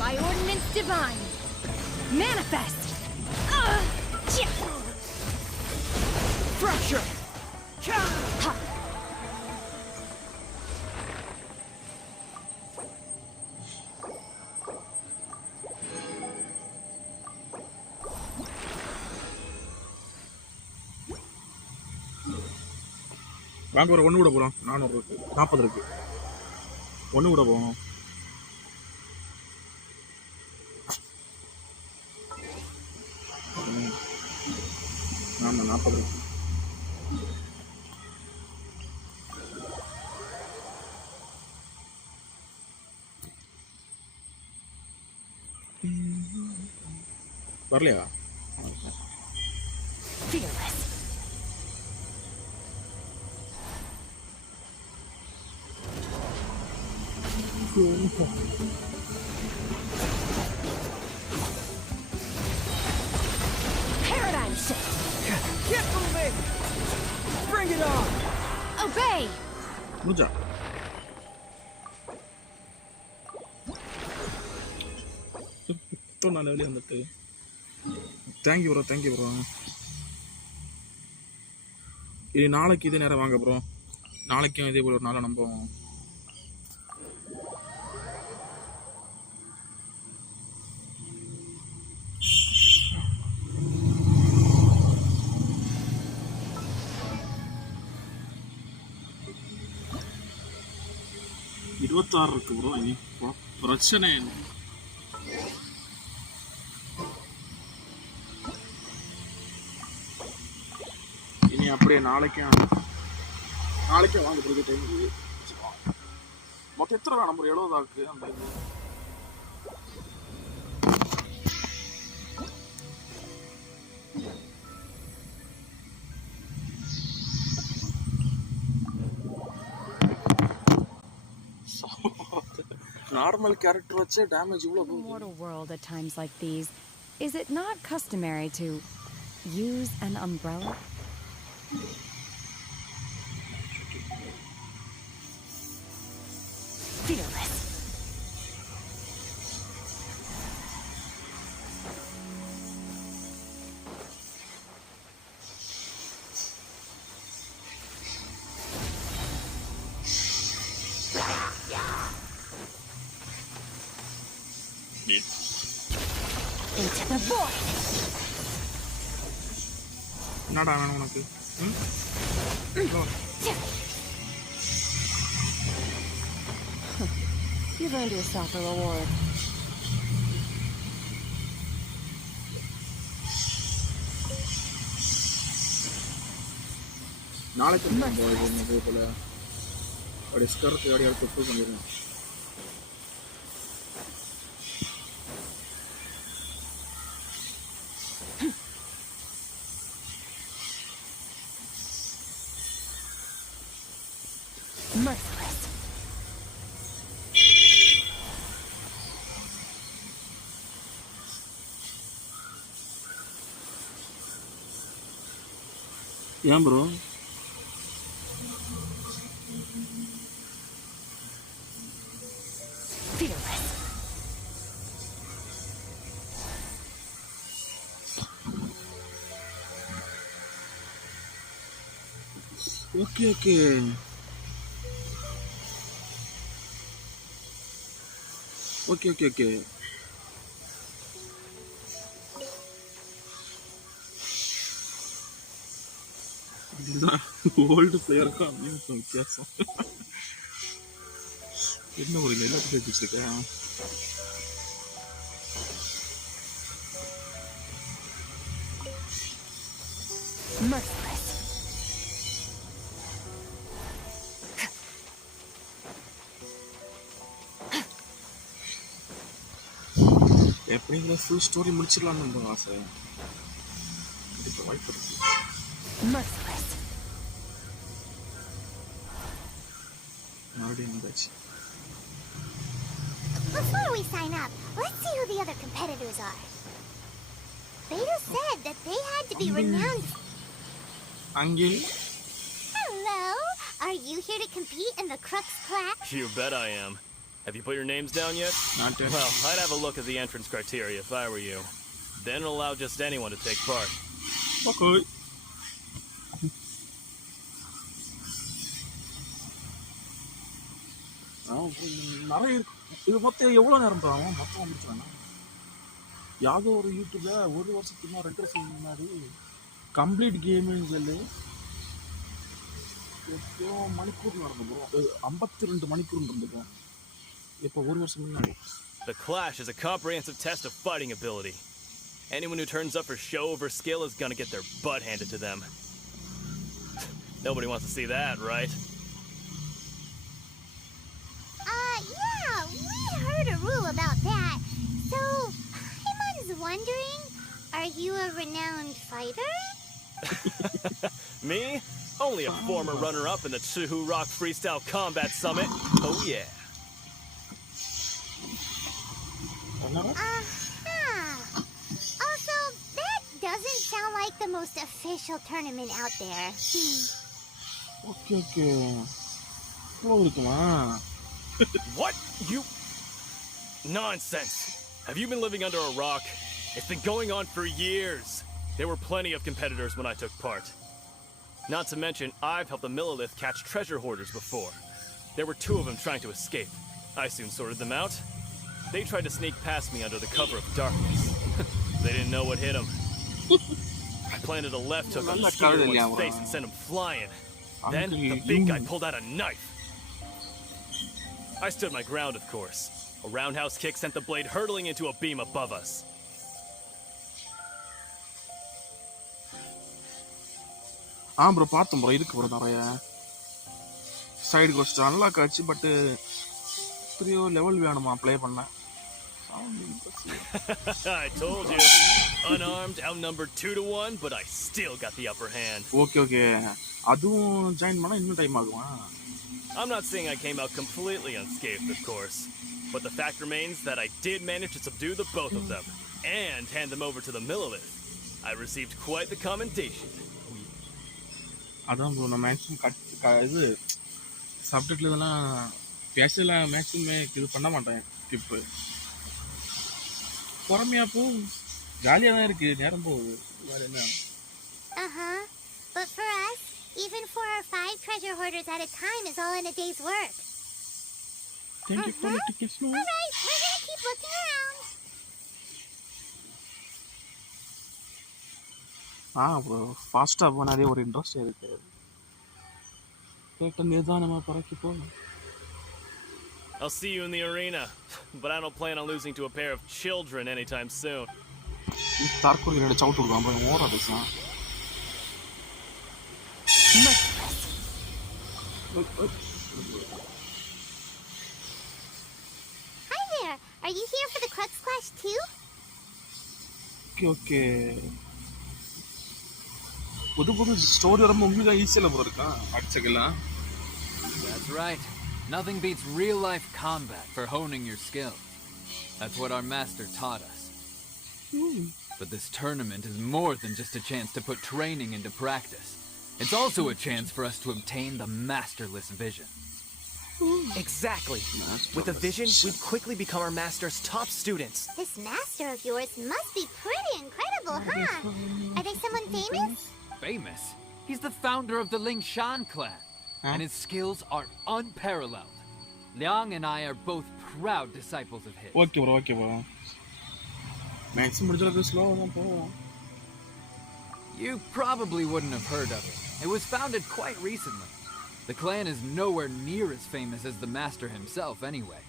By ordinance divine, manifest! Fracture! வாங்க ஒரு 1 கூட போகலாம். 400 இருக்கு, 40 இருக்கு. 1 கூட போகணும். ஆமாம் 40 இருக்கு. வரலையா? Fearless. Paradigm shift. Get moving! Bring it on! Obey! முடிஞ்சா? இப்போ நான் வெளியே வந்துட்டு தேங்க்யூ ப்ரோ. இது நாளைக்கு இதே நேரம் வாங்க ப்ரோ. நாளைக்கும் இதே போல ஒரு நாளை நம்ம 26 இருக்கு ப்ரோ. இனி பிரச்சனை என்ன? இனி அப்படியே நாளைக்கும் வாங்க ப்ரோ. டைம் இருக்குது. மொத்தம் எத்தனை நம்பர் 70 ஆகுது அந்த இது. Normal character வச்சே damage இவ்வளவு போகுது. Mortal world at times like these, is it not customary to use an umbrella? Fearless. Into the void. என்னடா வேணும் உனக்கு? You've earned yourself a reward. நாளைக்கு போது போல அப்படி ஸ்கர்ட் அப்படியே தொட்டு பண்ணிடுறேன். Merciless. ஏன் ப்ரோ? Fearless. ஓகே இதுதான் ஓல்டு பிளேயருக்கும் அப்படின்னு வித்தியாசம். என்ன ஒரு எல்லாத்தையும் வச்சுருக்கேன். Merciless. எப்படிங்கிற ஃபுல் ஸ்டோரி முடிச்சிடலாம்னு ரொம்ப ஆசை. கண்டிப்பாக வாய்ப்பு இருக்கு. Merciless. Before we sign up, let's see who the other competitors are. Beta said that they had to be renowned. Angel. Hello, are you here to compete in the Crux class? You bet I am. Have you put your names down yet? Not yet. Well, I'd have a look at the entrance criteria if I were you. Then it'll allow just anyone to take part. Okay. நிறைய இது மொத்தம் எவ்வளோ நேரம் ஆகும் மொத்தம் வந்துச்சானா யாதோ ஒரு யூடியூப்ல ஒரு வருஷத்துக்கு 2 வருஷத்துக்கு முன்னாடி கம்ப்ளீட் கேமிங் சொல்லி எப்போ மணிக்கூர் நடந்துடும் 52 மணிக்கூர் இருந்துக்கும் இப்போ ஒரு வருஷம் முன்னாடி. The Clash is a comprehensive test of fighting ability. Anyone who turns up for show over skill is gonna get their butt handed to them. Nobody wants to see that, right? Yeah, we heard a rule about that. So, Paimon's wondering, are you a renowned fighter? Me? Only a former runner-up in the Tsuhu Rock Freestyle Combat Summit. Oh yeah. Also, that doesn't sound like the most official tournament out there. Okay. What? You... Nonsense. Have you been living under a rock? It's been going on for years. There were plenty of competitors when I took part. Not to mention, I've helped the Millilith catch treasure hoarders before. There were 2 of them trying to escape. I soon sorted them out. They tried to sneak past me under the cover of darkness. They didn't know what hit them. I planted a left hook on the skinny one's face and sent him flying. Then, the big guy pulled out a knife. I stood my ground, of course. A roundhouse kick sent the blade hurtling into a beam above us. bro பார்த்தோம் bro இதுக்கு bro நிறைய side cost unlock ஆச்சு but 3 level வேணுமா play பண்ண. I told you. Unarmed, outnumbered 2-1, but I still got the upper hand. Okay. அதுவும் join பண்ணா இன்னும் time ஆகுமா? I'm not saying I came out completely unscathed, of course. But the fact remains that I did manage to subdue the both of them and hand them over to the Millilith. I received quite the commendation. அதான் bro நான் maximum இது சப்ஜெக்ட்ல இதெல்லாம் பேசல maximum இது பண்ண மாட்டேன் tip. பொறுமையா போ ஜாலியா தான் இருக்கு நேரம் போகுது வேற என்ன. But for us, even 4 or 5 treasure hoarders at a time is all in a day's work. Thank you for the tickets, no? Alright, we're gonna keep looking around. bro, ஃபாஸ்டா போனாலே ஒரு இன்ட்ரெஸ்ட் இருக்கு. கேட்ட நிதானமா பறக்கி போ. I'll see you in the arena, but I don't plan on losing to a pair of children anytime soon. தார்கூர் கிட்ட சவுட் விடுவான் bro ஓரா பேசுறான். Hi there. Are you here for the Crux Clash too? Okay. புது story ரொம்ப உங்களுக்கு ஈஸியா bro இருக்கா அடிச்சக்கலாம். That's right. Nothing beats real-life combat for honing your skills. That's what our master taught us. But this tournament is more than just a chance to put training into practice. It's also a chance for us to obtain the masterless vision. Exactly. With a vision, we'd quickly become our master's top students. This master of yours must be pretty incredible, huh? Are they someone famous? Famous? He's the founder of the Lingshan clan. And his skills are unparalleled. Liang and I are both proud disciples of his. Okay bro. Maximum முடிஞ்சது ஸ்லோவா போ. You probably wouldn't have heard of it. It was founded quite recently. The clan is nowhere near as famous as the master himself anyway.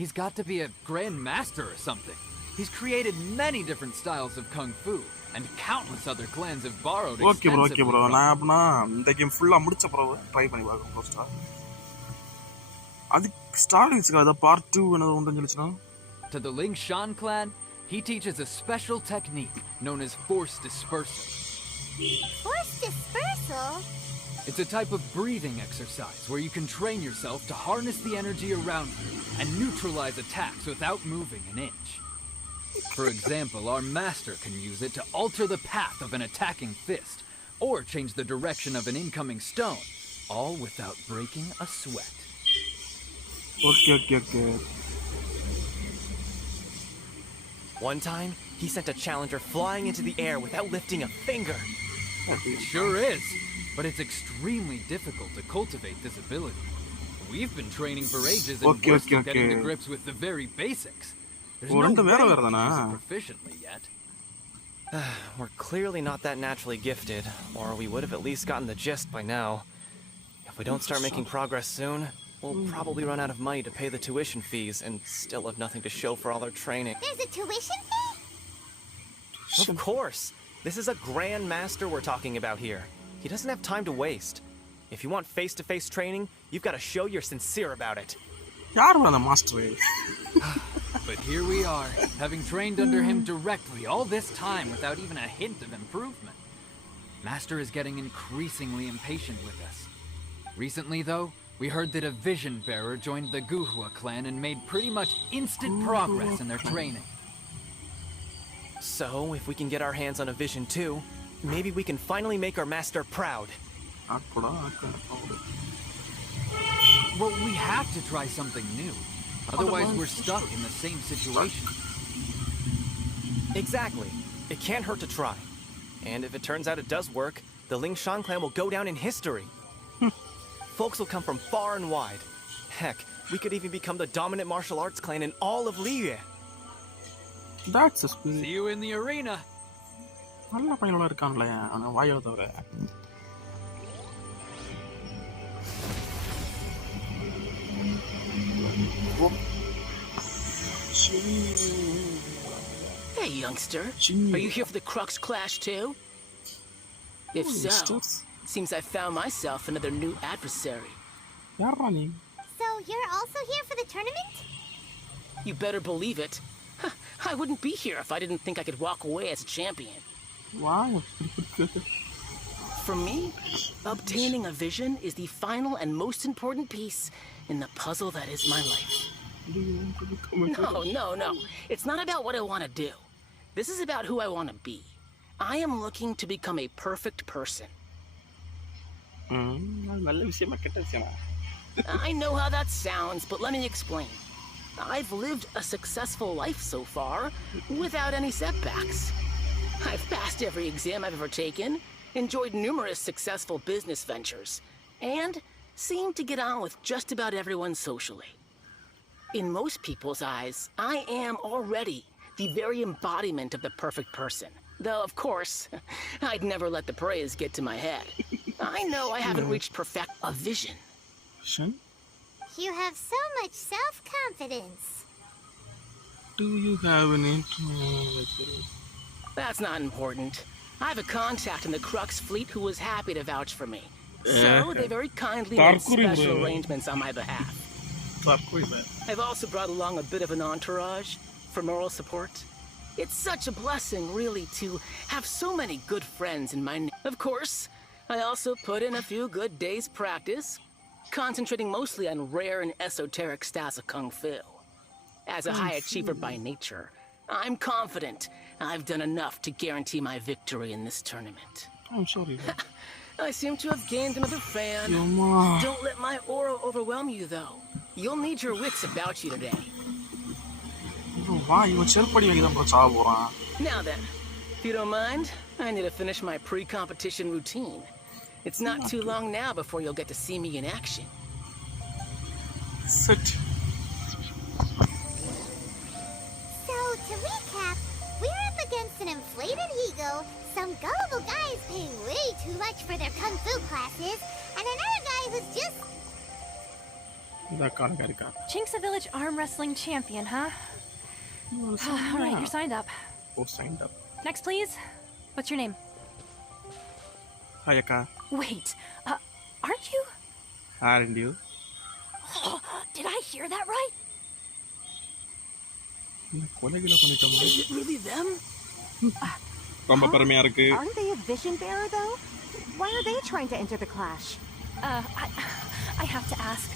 He's got to be a grand master or something. He's created many different styles of kung fu. And countless other clans have borrowed extensively. Okay bro. நான் அப்பனா இந்த game ஃபுல்லா முடிச்ச பிறகு try பண்ணி பார்க்கறேன் first. அது ஸ்டார்டிங்ஸ்க்கு அத பார்ட் 2 என்னது உண்டுன்னு சொல்லிச்சனா? To the Lingshan clan, he teaches a special technique known as force dispersal. Force dispersal? It's a type of breathing exercise where you can train yourself to harness the energy around you and neutralize attacks without moving an inch. For example, our master can use it to alter the path of an attacking fist, or change the direction of an incoming stone, all without breaking a sweat. Okay. One time, he sent a challenger flying into the air without lifting a finger. It sure is, but it's extremely difficult to cultivate this ability. We've been training for ages and we're still getting to grips with the very basics. There's no way we can use it proficiently yet. We're clearly not that naturally gifted, or we would have at least gotten the gist by now. If we don't start making progress soon, we'll probably run out of money to pay the tuition fees and still have nothing to show for all our training. There's a tuition fee? Of course! This is a Grand Master we're talking about here. He doesn't have time to waste. If you want face-to-face training, you've got to show you're sincere about it. But here we are, having trained under him directly all this time without even a hint of improvement. Master is getting increasingly impatient with us. Recently, though, we heard that a vision bearer joined the Guhua clan and made pretty much instant progress in their training. So, if we can get our hands on a vision too, maybe we can finally make our master proud. Well, we have to try something new. Otherwise, we're stuck in the same situation. Exactly. It can't hurt to try. And if it turns out it does work, the Lingshan clan will go down in history. Folks will come from far and wide. Heck, we could even become the dominant martial arts clan in all of Liyue. That's a spirit. See you in the arena. நல்ல பையனோட இருக்கான்ல அவன் வாயோ தவிர Hey, youngster. Are you here for the Crux Clash too? If so, seems I found myself another new adversary. So you're also here for the tournament? You better believe it. I wouldn't be here if I didn't think I could walk away as a champion. Wow. For me, obtaining a vision is the final and most important piece in the puzzle that is my life. No. It's not about what I want to do. This is about who I want to be. I am looking to become a perfect person. I know how that sounds, but let me explain. I've lived a successful life so far, without any setbacks. I've passed every exam I've ever taken, enjoyed numerous successful business ventures, and seemed to get on with just about everyone socially. In most people's eyes, I am already the very embodiment of the perfect person. Though, of course, I'd never let the praise get to my head. I know I haven't reached a vision. You have so much self-confidence. Do you have any? That's not important. I have a contact in the Crux fleet who was happy to vouch for me. So they very kindly made special arrangements on my behalf. I've also brought along a bit of an entourage for moral support. It's such a blessing, really, to have so many good friends in my name. Of course, I also put in a few good days' practice, concentrating mostly on rare and esoteric styles of Kung Fu. As a high achiever by nature, I'm confident I've done enough to guarantee my victory in this tournament. I'm sorry. I seem to have gained another fan. Don't let my aura overwhelm you, though. You'll need your wits about you today. Now then, if you don't mind, I need to finish my pre-competition routine. It's not too long now before you'll get to see me in action. Sit. So, to recap, we're up against an inflated ego, some gullible guys paying way too much for their Kung Fu classes, and another guy who's just... Chink's a village arm wrestling champion, huh? All right, you're signed up. Signed up. Next, please. What's your name? Hayaka. Wait, aren't you? Aren't you? Oh, did I hear that right? Is it really them? Aren't they a vision bearer, though? Why are they trying to enter the clash? I have to ask.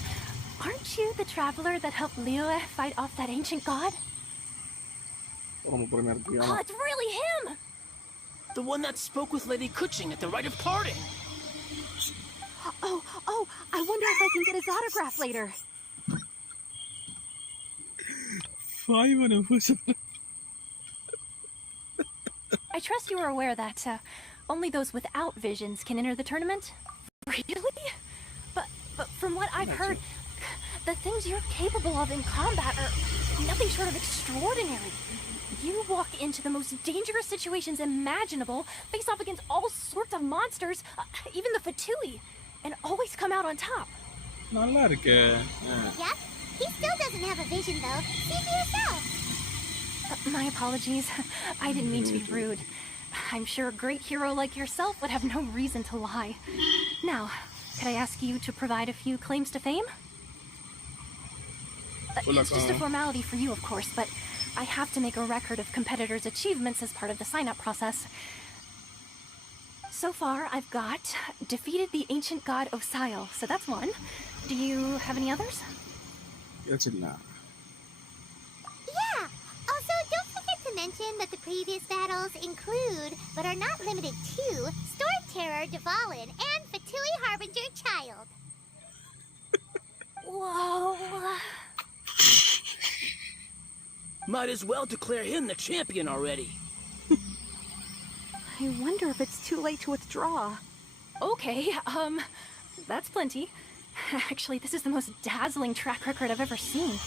Aren't you the traveler that helped Liyue fight off that ancient god? Oh, it's really him! The one that spoke with Lady Kuching at the rite of parting. Oh, I wonder if I can get his autograph later. I trust you are aware that only those without visions can enter the tournament? Really? But from what I've heard, the things you're capable of in combat are nothing short of extraordinary. You walk into the most dangerous situations imaginable, face off against all sorts of monsters, even the Fatui, and always come out on top. Yep, he still doesn't have a vision though. See for yourself. My apologies. I didn't mean to be rude. I'm sure a great hero like yourself would have no reason to lie. Now, could I ask you to provide a few claims to fame? It's just a formality for you, of course, but I have to make a record of competitors' achievements as part of the sign-up process. So far, I've got defeated the ancient god Osail, so that's one. Do you have any others? Yeah. Also, don't forget to mention that the previous battles include, but are not limited to, Storm Terror, Dvalin, and Fatui Harbinger Child. Whoa. Might as well declare him the champion already. I wonder if it's too late to withdraw. Okay, that's plenty. Actually, this is the most dazzling track record I've ever seen.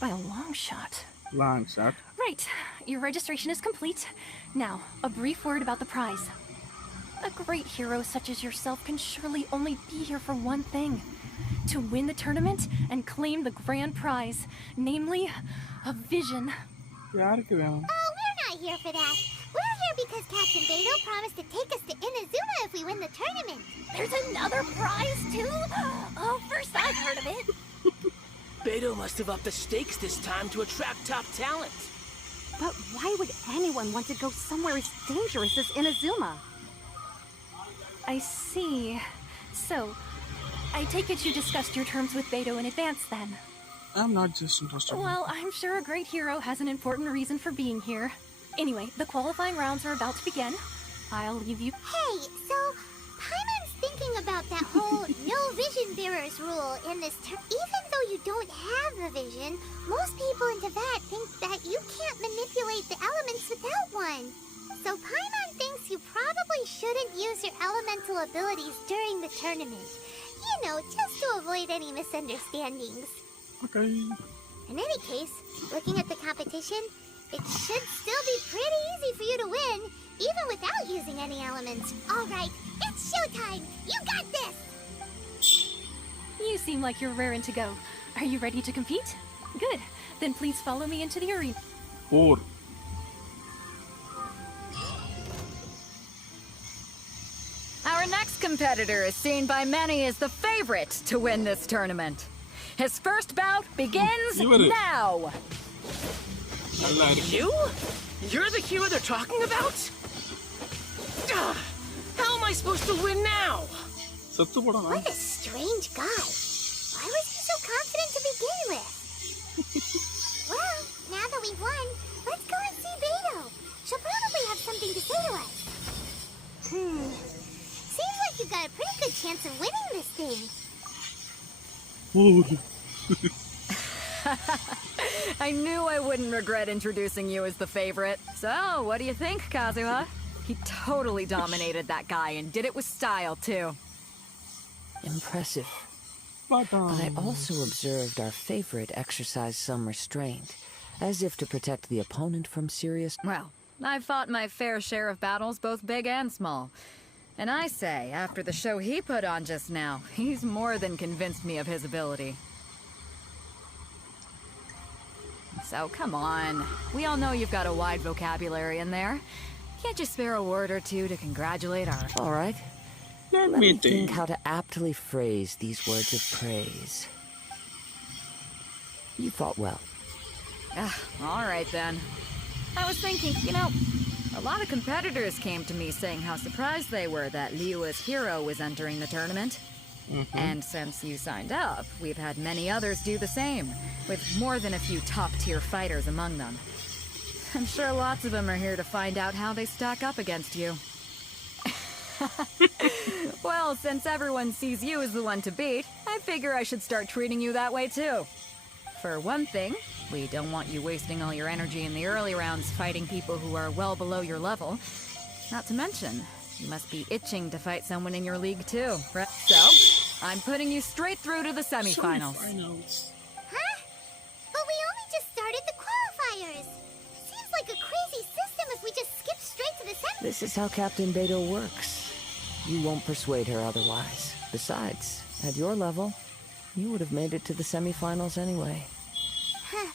By a long shot. Long shot? Right. Your registration is complete. Now, a brief word about the prize. A great hero such as yourself can surely only be here for one thing. To win the tournament and claim the grand prize. Namely, a vision. Oh, we're not here for that. We're here because Captain Beto promised to take us to Inazuma if we win the tournament. There's another prize, too? Oh, first I've heard of it. Beto must have upped the stakes this time to attract top talent. But why would anyone want to go somewhere as dangerous as Inazuma? I see. So, I take it you discussed your terms with Beto in advance, then? I'm not just interested. Well, I'm sure a great hero has an important reason for being here. Anyway, the qualifying rounds are about to begin. I'll leave you... Hey, so Paimon's thinking about that whole no vision bearers rule in this even though you don't have a vision, most people in Teyvat think that you can't manipulate the elements without one. So Paimon thinks you probably shouldn't use your elemental abilities during the tournament. You know, just to avoid any misunderstandings. Okay. In any case, looking at the competition, it should still be pretty easy for you to win, even without using any elements. All right, it's showtime! You got this! You seem like you're raring to go. Are you ready to compete? Good. Then please follow me into the arena. 4. Our next competitor is seen by many as the favorite to win this tournament. His first bout begins now! You? You're the hero they're talking about? How am I supposed to win now? What a strange guy. Why was he so confident to begin with? Well, now that we've won, let's go and see Beto. She'll probably have something to say to us. Seems like you've got a pretty good chance of winning this thing. I knew I wouldn't regret introducing you as the favorite. So, what do you think, Kazuha? He totally dominated that guy and did it with style, too. Impressive. But I also observed our favorite exercise some restraint, as if to protect the opponent from serious... Well, I've fought my fair share of battles, both big and small. And I say, after the show he put on just now, he's more than convinced me of his ability. So, come on. We all know you've got a wide vocabulary in there. Can't you spare a word or two to congratulate our... All right. Let me think how to aptly phrase these words of praise. You fought well. All right, then. I was thinking, A lot of competitors came to me saying how surprised they were that Liyue's hero was entering the tournament. And since you signed up, we've had many others do the same, with more than a few top-tier fighters among them. I'm sure lots of them are here to find out how they stack up against you. Well, since everyone sees you as the one to beat, I figure I should start treating you that way too. For one thing, we don't want you wasting all your energy in the early rounds fighting people who are well below your level. Not to mention, you must be itching to fight someone in your league too. So, I'm putting you straight through to the semifinals. Huh? But we only just started the qualifiers. Seems like a crazy system if we just skip straight to the semis. This is how Captain Beto works. You won't persuade her otherwise. Besides, at your level, you would have made it to the semifinals anyway. Huh.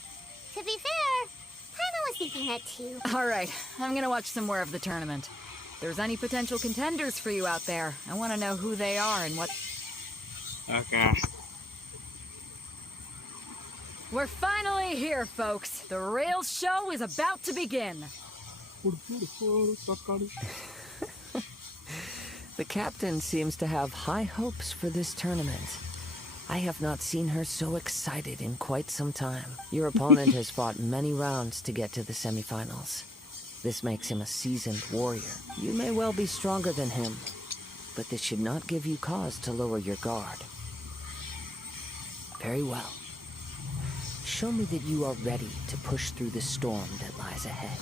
To be fair, Paimon was thinking that too. Alright, I'm gonna watch some more of the tournament. If there's any potential contenders for you out there, I want to know who they are and what... Okay. We're finally here, folks. The real show is about to begin. The captain seems to have high hopes for this tournament. I have not seen her so excited in quite some time. Your opponent has fought many rounds to get to the semifinals. This makes him a seasoned warrior. You may well be stronger than him, but this should not give you cause to lower your guard. Very well. Show me that you are ready to push through the storm that lies ahead.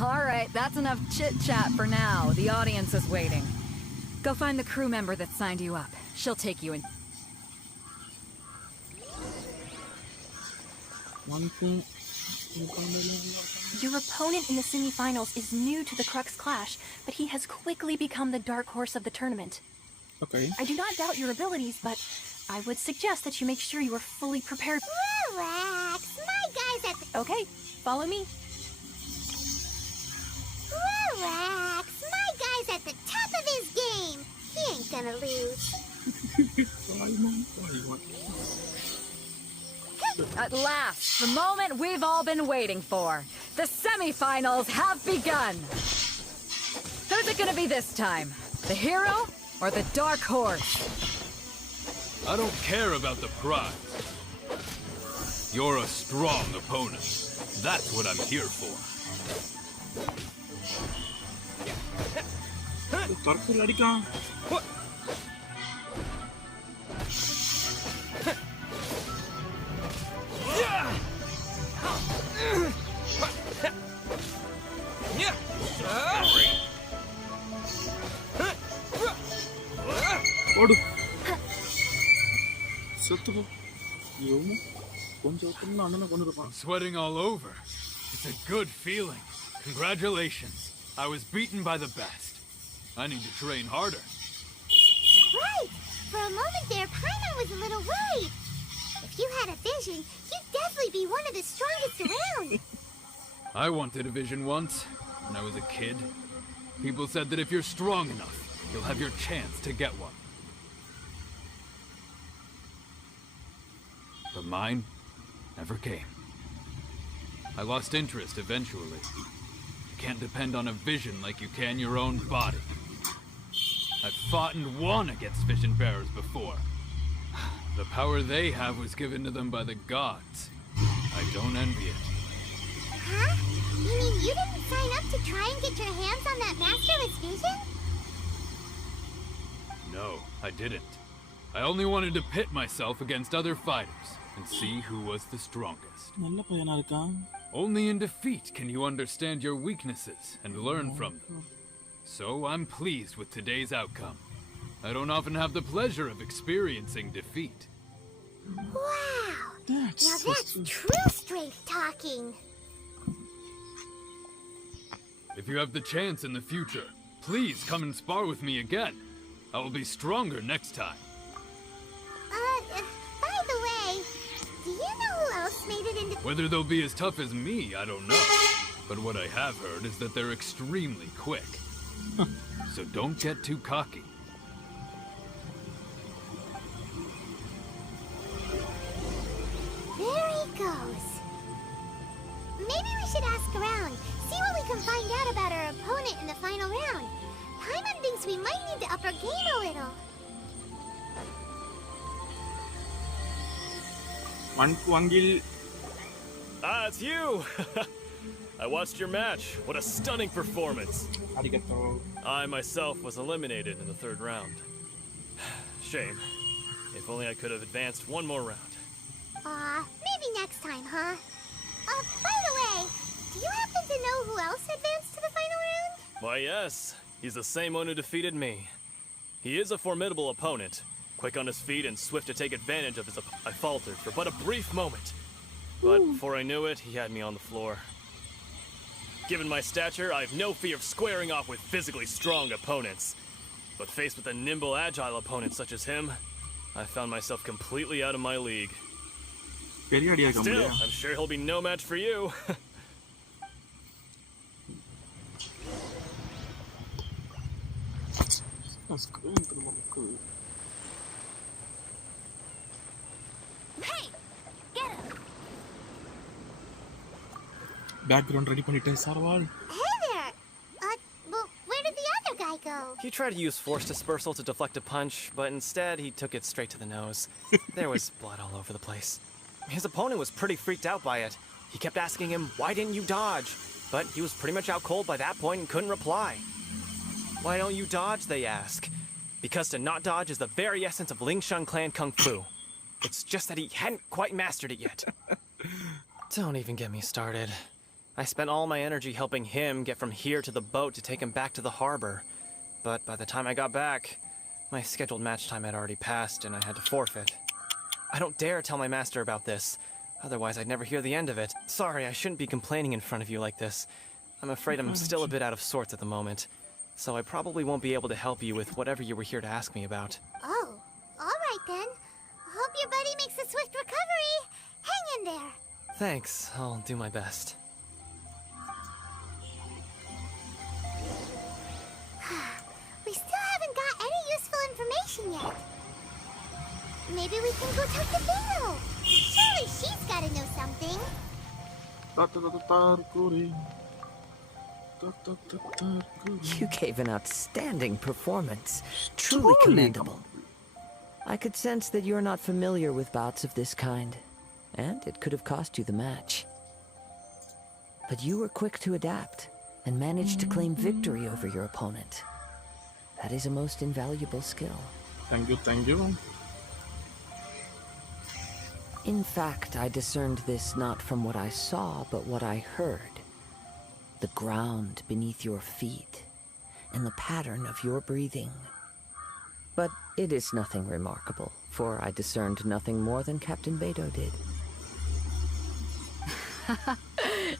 Alright, that's enough chit-chat for now. The audience is waiting. Go find the crew member that signed you up. She'll take you in. Your opponent in the semifinals is new to the Crux Clash, but he has quickly become the dark horse of the tournament. Okay. I do not doubt your abilities, but I would suggest that you make sure you are fully prepared. Relax, my guy's at the... Okay, follow me. Relax, my guy's at the top of his game. He ain't gonna lose. At last, the moment we've all been waiting for. The semifinals have begun. Who's it gonna be this time? The hero or the dark horse? I don't care about the prize. You're a strong opponent. That's what I'm here for. I'm sweating all over. It's a good feeling. Congratulations. I was beaten by the best. I need to train harder. Right! For a moment there, Paimon was a little worried. If you had a vision, you'd definitely be one of the strongest around. I wanted a vision once, when I was a kid. People said that if you're strong enough, you'll have your chance to get one. But mine never came. I lost interest eventually. You can't depend on a vision like you can your own body. I've fought and won against vision bearers before. The power they have was given to them by the gods. I don't envy it. Huh? You mean you didn't sign up to try and get your hands on that masterless vision? No, I didn't. I only wanted to pit myself against other fighters and see who was the strongest. Only in defeat can you understand your weaknesses and learn from them. So I'm pleased with today's outcome. I don't often have the pleasure of experiencing defeat. Wow! Now that's true strength talking. If you have the chance in the future, please come and spar with me again. I will be stronger next time. By the way, do you know who else made it into... Whether they'll be as tough as me, I don't know. But what I have heard is that they're extremely quick. So don't get too cocky. Very goes. Maybe we should ask around, see what we can find out about our opponent in the final round. Paimon thinks we might need to up our game a little. Ah, it's you! I watched your match. What a stunning performance. I myself was eliminated in the 3rd round. Shame. If only I could have advanced one more round. Maybe next time, huh? By the way, do you happen to know who else advanced to the final round? Why, yes. He's the same one who defeated me. He is a formidable opponent. Quick on his feet and swift to take advantage of his I faltered for but a brief moment. But before I knew it, he had me on the floor. Given my stature, I have no fear of squaring off with physically strong opponents. But faced with a nimble, agile opponent such as him, I found myself completely out of my league. Still, I'm sure he'll be no match for you. Hey! Get him! Background ready பண்ணிட்டேன் சார்வால். Hey there! Well, where did the other guy go? He tried to use force dispersal to deflect a punch, but instead he took it straight to the nose. There was blood all over the place. His opponent was pretty freaked out by it. He kept asking him, why didn't you dodge? But he was pretty much out cold by that point and couldn't reply. Why don't you dodge, they ask. Because to not dodge is the very essence of Lingshan clan kung fu. It's just that he hadn't quite mastered it yet. Don't even get me started. I spent all my energy helping him get from here to the boat to take him back to the harbor. But by the time I got back, my scheduled match time had already passed and I had to forfeit. I don't dare tell my master about this. Otherwise, I'd never hear the end of it. Sorry, I shouldn't be complaining in front of you like this. I'm afraid I'm still a bit out of sorts at the moment. So I probably won't be able to help you with whatever you were here to ask me about. Oh, all right then. Hope your buddy makes a swift recovery. Hang in there. Thanks. I'll do my best. We still haven't got any useful information yet. Maybe we can go talk to Bingo. Surely she's got to know something. You gave an outstanding performance. Truly commendable. I could sense that you're not familiar with bouts of this kind, and it could have cost you the match. But you were quick to adapt and managed to claim victory over your opponent. That is a most invaluable skill. Thank you, thank you. In fact, I discerned this not from what I saw, but what I heard. The ground beneath your feet, and the pattern of your breathing. But it is nothing remarkable, for I discerned nothing more than Captain Beto did.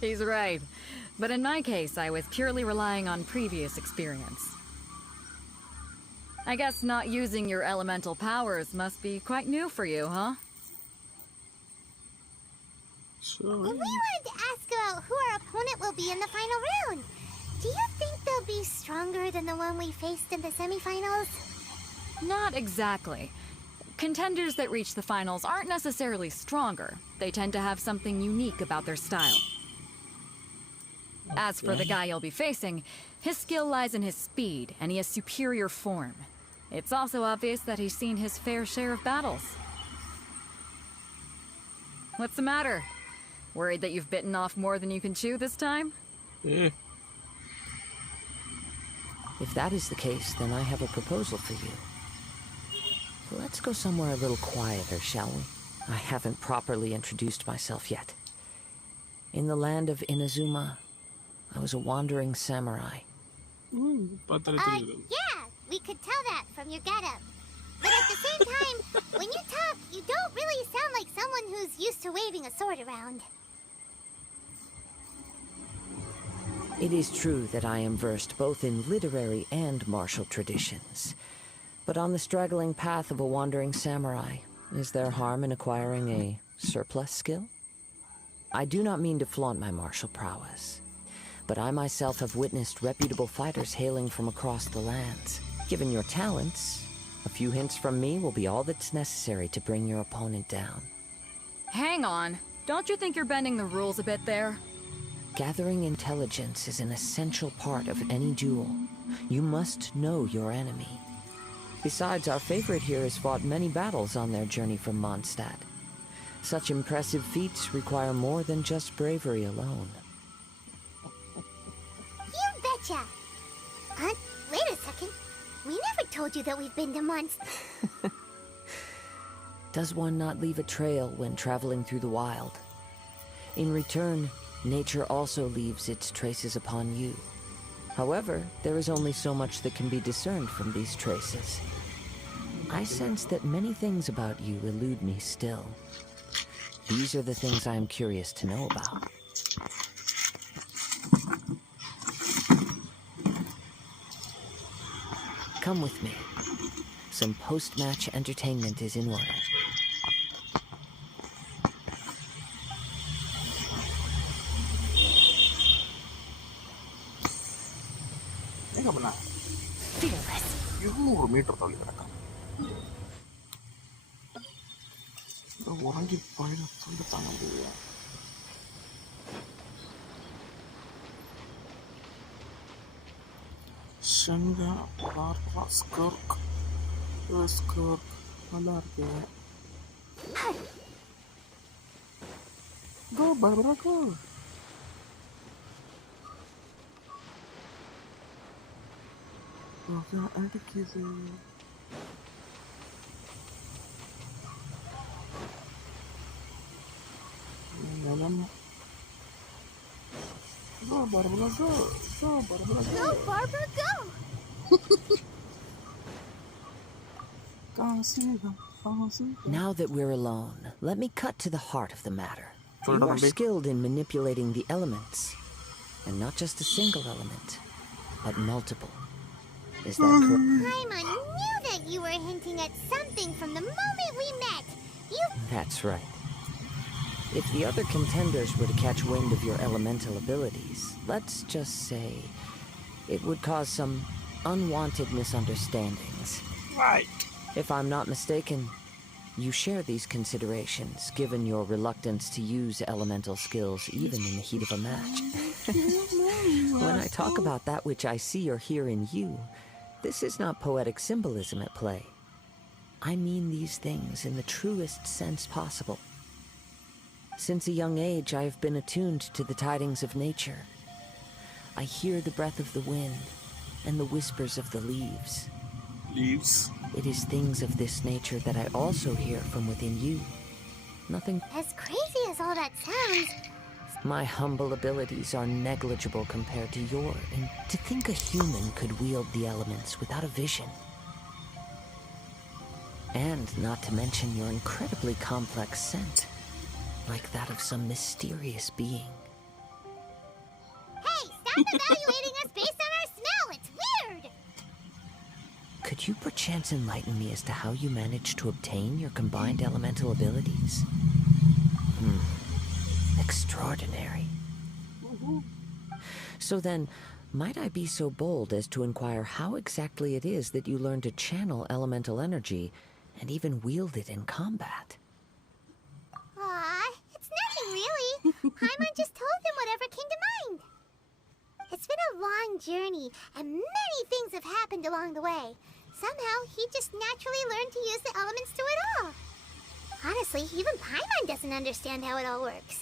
He's right. But in my case, I was purely relying on previous experience. I guess not using your elemental powers must be quite new for you, huh? We wanted to ask about who our opponent will be in the final round. Do you think they'll be stronger than the one we faced in the semifinals? Not exactly. Contenders that reach the finals aren't necessarily stronger. They tend to have something unique about their style. As for the guy you'll be facing, his skill lies in his speed, and he has superior form. It's also obvious that he's seen his fair share of battles. What's the matter? Worried that you've bitten off more than you can chew this time? If that is the case, then I have a proposal for you. Let's go somewhere a little quieter, shall we? I haven't properly introduced myself yet. In the land of Inazuma, I was a wandering samurai. Yeah, we could tell that from your getup. But at the same time, when you talk, you don't really sound like someone who's used to waving a sword around. It is true that I am versed both in literary and martial traditions. But on the straggling path of a wandering samurai, is there harm in acquiring a surplus skill? I do not mean to flaunt my martial prowess, but I myself have witnessed reputable fighters hailing from across the lands. Given your talents, a few hints from me will be all that's necessary to bring your opponent down. Hang on. Don't you think you're bending the rules a bit there? Gathering intelligence is an essential part of any duel. You must know your enemy. Besides, our favorite here has fought many battles on their journey from Mondstadt. Such impressive feats require more than just bravery alone. You betcha! Wait a second. We never told you that we've been to Mondstadt. Does one not leave a trail when traveling through the wild? In return, nature also leaves its traces upon you. However, there is only so much that can be discerned from these traces. I sense that many things about you elude me still. These are the things I am curious to know about. Come with me. Some post-match entertainment is in order. Fearless. 200 meter തള്ളി കിടക്കാം ഉറങ്ങിപ്പോയത് താങ്ങാൻ പോവുക ശങ്ക സ്കർക്ക് நல்லா இருக்கு Go, Barbara, go. Okay, anti-kizzy. Go, Barbara, go. Go, Barbara, go. Go, Barbara, go! Now that we're alone, let me cut to the heart of the matter. You are skilled in manipulating the elements, and not just a single element, but multiple. Is that correct? Paimon knew that you were hinting at something from the moment we met. That's right. If the other contenders were to catch wind of your elemental abilities, let's just say it would cause some unwanted misunderstandings. Right. If I'm not mistaken, you share these considerations, given your reluctance to use elemental skills even in the heat of a match. When I talk about that which I see or hear in you, this is not poetic symbolism at play. I mean these things in the truest sense possible. Since a young age, I have been attuned to the tidings of nature. I hear the breath of the wind and the whispers of the leaves. Leaves? It is things of this nature that I also hear from within you. Nothing... As crazy as all that sounds... My humble abilities are negligible compared to your, and to think a human could wield the elements without a vision. And not to mention your incredibly complex scent, like that of some mysterious being. Hey, stop evaluating us based on our smell! It's weird! Could you perchance enlighten me as to how you managed to obtain your combined elemental abilities? Extraordinary. So then, might I be so bold as to inquire how exactly it is that you learned to channel elemental energy and even wield it in combat? Aw, it's nothing really. Paimon just told him whatever came to mind. It's been a long journey, and many things have happened along the way. Somehow, he just naturally learned to use the elements to it all. Honestly, even Paimon doesn't understand how it all works.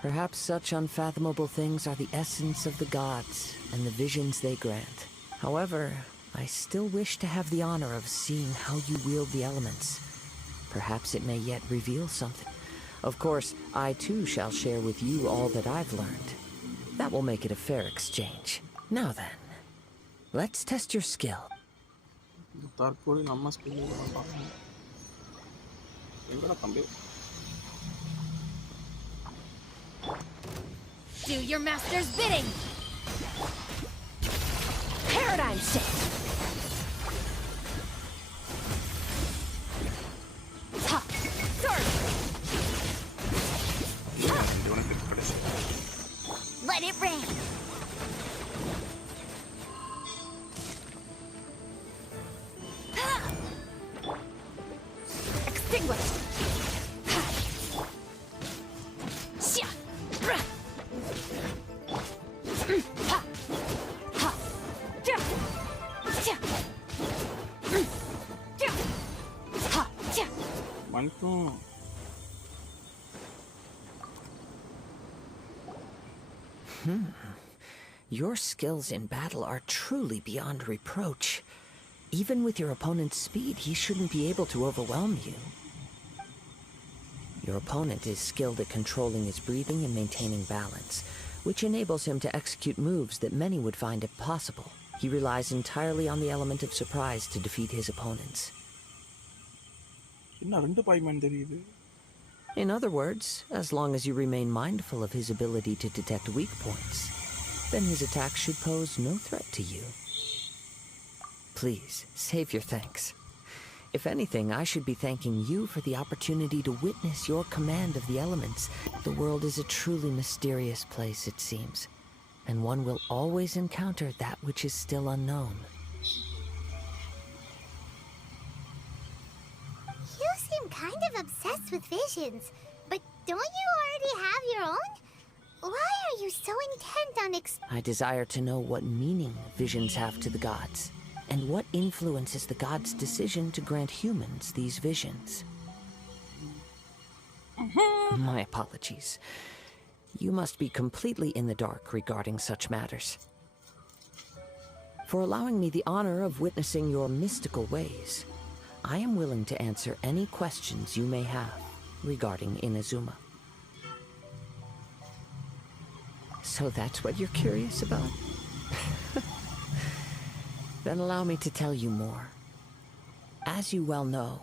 Perhaps such unfathomable things are the essence of the gods and the visions they grant. However, I still wish to have the honor of seeing how you wield the elements. Perhaps it may yet reveal something. Of course, I too shall share with you all that I've learned. That will make it a fair exchange. Now then, let's test your skill. Do your master's bidding! Paradigm shift! Ha! Sword! Ha! Let it rain! Ha! Extinguished! Ha! Mantap. Your skills in battle are truly beyond reproach. Even with your opponent's speed, he shouldn't be able to overwhelm you. Your opponent is skilled at controlling his breathing and maintaining balance, which enables him to execute moves that many would find impossible. He relies entirely on the element of surprise to defeat his opponents. In other words, as long as you remain mindful of his ability to detect weak points, then his attacks should pose no threat to you. Please, save your thanks. If anything, I should be thanking you for the opportunity to witness your command of the elements. The world is a truly mysterious place, it seems, and one will always encounter that which is still unknown. You seem kind of obsessed with visions, but don't you already have your own? Why are you so intent on I desire to know what meaning visions have to the gods, and what influences the gods' decision to grant humans these visions. My apologies. You must be completely in the dark regarding such matters. For allowing me the honor of witnessing your mystical ways, I am willing to answer any questions you may have regarding Inazuma. So that's what you're curious about? Then allow me to tell you more. As you well know,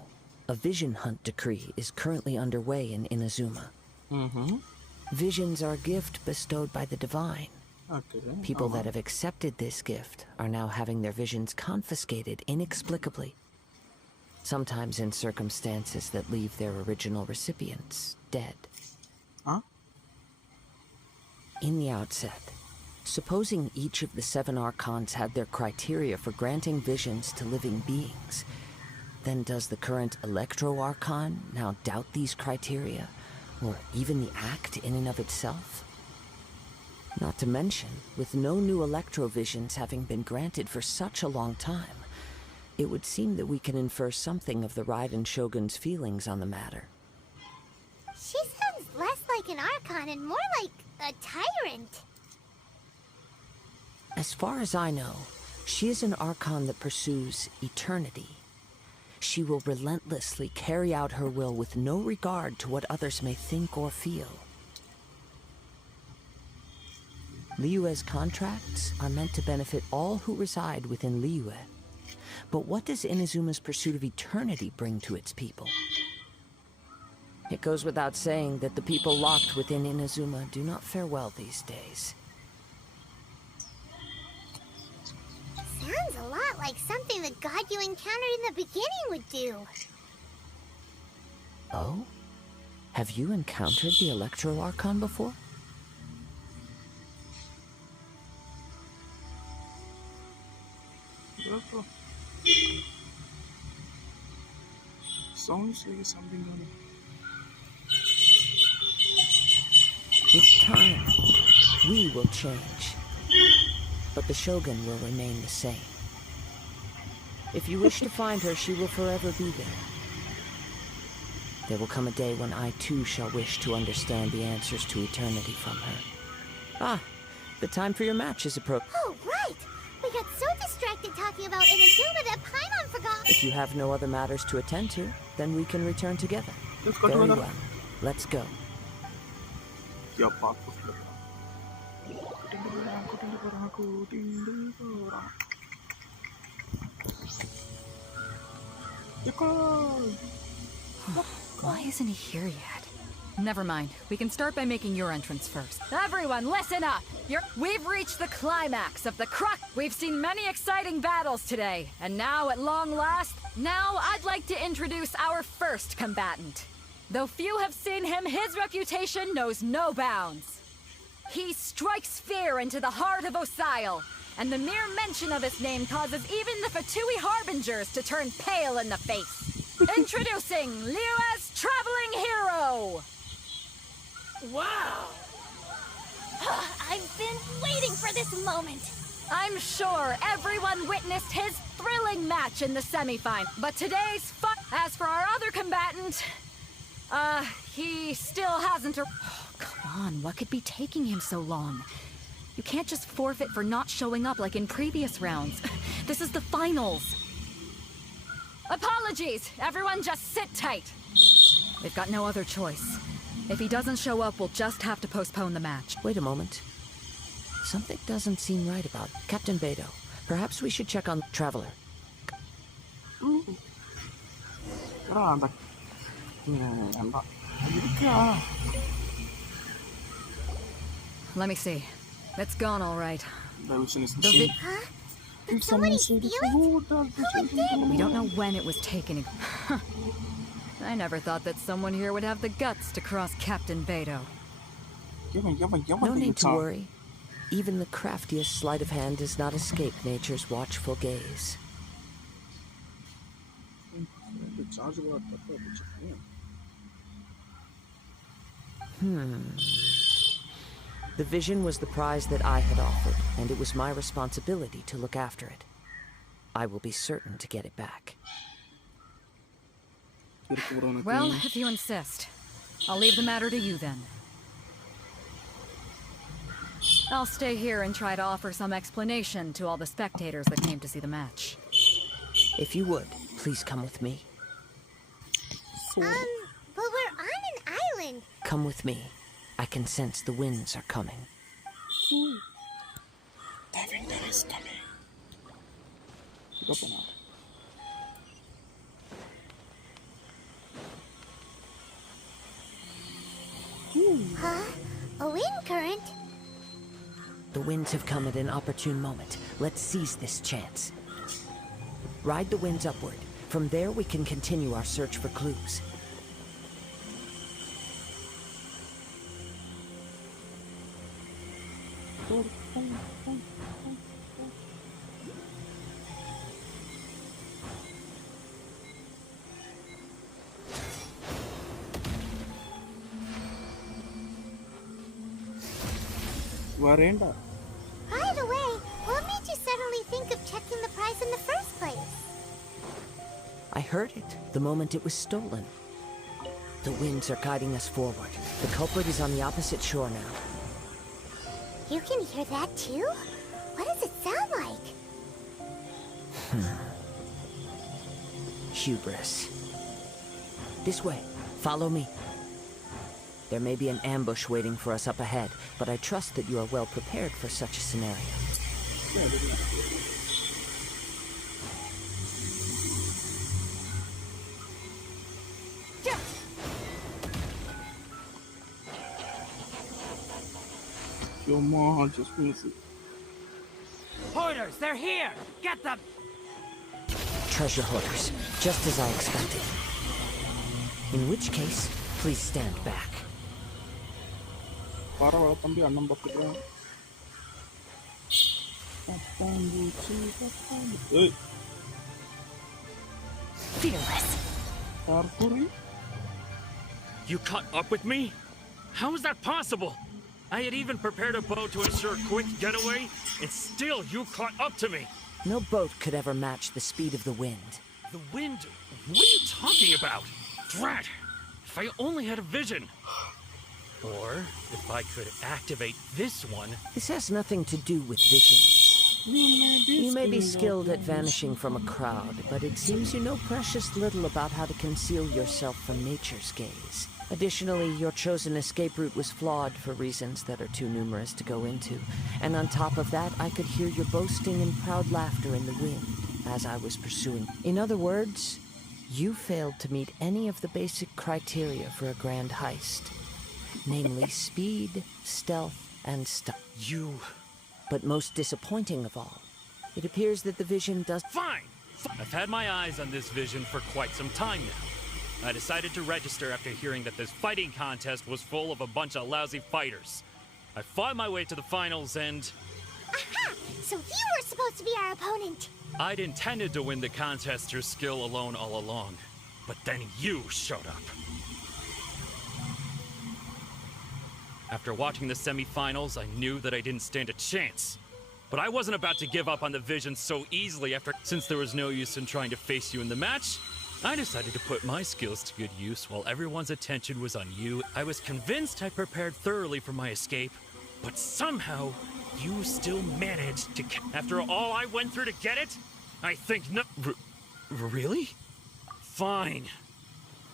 a vision hunt decree is currently underway in Inazuma. Visions are a gift bestowed by the divine. People that have accepted this gift are now having their visions confiscated inexplicably, sometimes in circumstances that leave their original recipients dead. In the outset, supposing each of the 7 archons had their criteria for granting visions to living beings, then does the current Electro Archon now doubt these criteria, or even the act in and of itself? Not to mention, with no new Electro visions having been granted for such a long time, it would seem that we can infer something of the Raiden Shogun's feelings on the matter. She sounds less like an Archon and more like a tyrant. As far as I know, she is an Archon that pursues eternity. She will relentlessly carry out her will with no regard to what others may think or feel. Liyue's contracts are meant to benefit all who reside within Liyue. But what does Inazuma's pursuit of eternity bring to its people? It goes without saying that the people locked within Inazuma do not fare well these days. Sounds a lot like something the god you encountered in the beginning would do. Oh? Have you encountered the Electro Archon before? Sounds like something on With time, we will change, but the Shogun will remain the same. If you wish to find her, she will forever be there. There will come a day when I too shall wish to understand the answers to eternity from her. Ah, the time for your match is approaching. Oh, right! We got so distracted talking about Inazuma that Paimon forgot. If you have no other matters to attend to, then we can return together. Very well. Let's go. Why isn't he here yet? Never mind. We can start by making your entrance first. Everyone, listen up! We've reached the climax of the crux. We've seen many exciting battles today, and now, at long last, I'd like to introduce our first combatant. Though few have seen him, his reputation knows no bounds. He strikes fear into the heart of Osile, and the mere mention of his name causes even the Fatui Harbingers to turn pale in the face. Introducing Liyue's traveling hero! Wow! I've been waiting for this moment. I'm sure everyone witnessed his thrilling match in the semifinal. But today's fight, as for our other combatant, he still hasn't. Oh, come on, what could be taking him so long? You can't just forfeit for not showing up like in previous rounds. This is the finals. Apologies, everyone just sit tight. We've got no other choice. If he doesn't show up, we'll just have to postpone the match. Wait a moment. Something doesn't seem right about Captain Beto. Perhaps we should check on Traveler. Let me see. It's gone all right. Huh? Did somebody steal it? Who did? We don't know when it was taken. I never thought that someone here would have the guts to cross Captain Beto. No need to worry. Even the craftiest sleight of hand does not escape nature's watchful gaze. The vision was the prize that I had offered, and it was my responsibility to look after it. I will be certain to get it back. Well, if you insist. I'll leave the matter to you then. I'll stay here and try to offer some explanation to all the spectators that came to see the match. If you would, please come with me. But we're on an island. Come with me. I can sense the winds are coming. The wind is coming. Huh? A wind current? The winds have come at an opportune moment. Let's seize this chance. Ride the winds upward. From there, we can continue our search for clues. Garena. By the way, what made you suddenly think of checking the prize in the first place? I heard it the moment it was stolen. The winds are guiding us forward. The culprit is on the opposite shore now. You can hear that too? What does it sound like? Hubris. This way. Follow me. There may be an ambush waiting for us up ahead, but I trust that you are well prepared for such a scenario. Your mom just wins it. Hoarders, they're here! Get them! Treasure hoarders, just as I expected. In which case, please stand back. Fearless. You caught up with me? How is that possible? I had even prepared a boat to ensure a quick getaway, and still you caught up to me. No boat could ever match the speed of the wind. The wind? What are you talking about? Drat! If I only had a vision. Or if I could activate this one. This has nothing to do with visions. You may be skilled at vanishing from a crowd, but it seems you know precious little about how to conceal yourself from nature's gaze. Additionally, your chosen escape route was flawed for reasons that are too numerous to go into. And on top of that, I could hear your boasting and proud laughter in the wind as I was pursuing. In other words, you failed to meet any of the basic criteria for a grand heist. Namely speed, stealth, and stuff. You... But most disappointing of all, it appears that the vision does... Fine! I've had my eyes on this vision for quite some time now. I decided to register after hearing that this fighting contest was full of a bunch of lousy fighters. I fought my way to the finals and... Aha! So you were supposed to be our opponent! I'd intended to win the contest through skill alone all along. But then you showed up. After watching the semifinals, I knew that I didn't stand a chance. But I wasn't about to give up on the vision so easily since there was no use in trying to face you in the match. I decided to put my skills to good use while everyone's attention was on you. I was convinced I prepared thoroughly for my escape, but somehow you still managed to. After all I went through to get it, I think no. Really? Fine.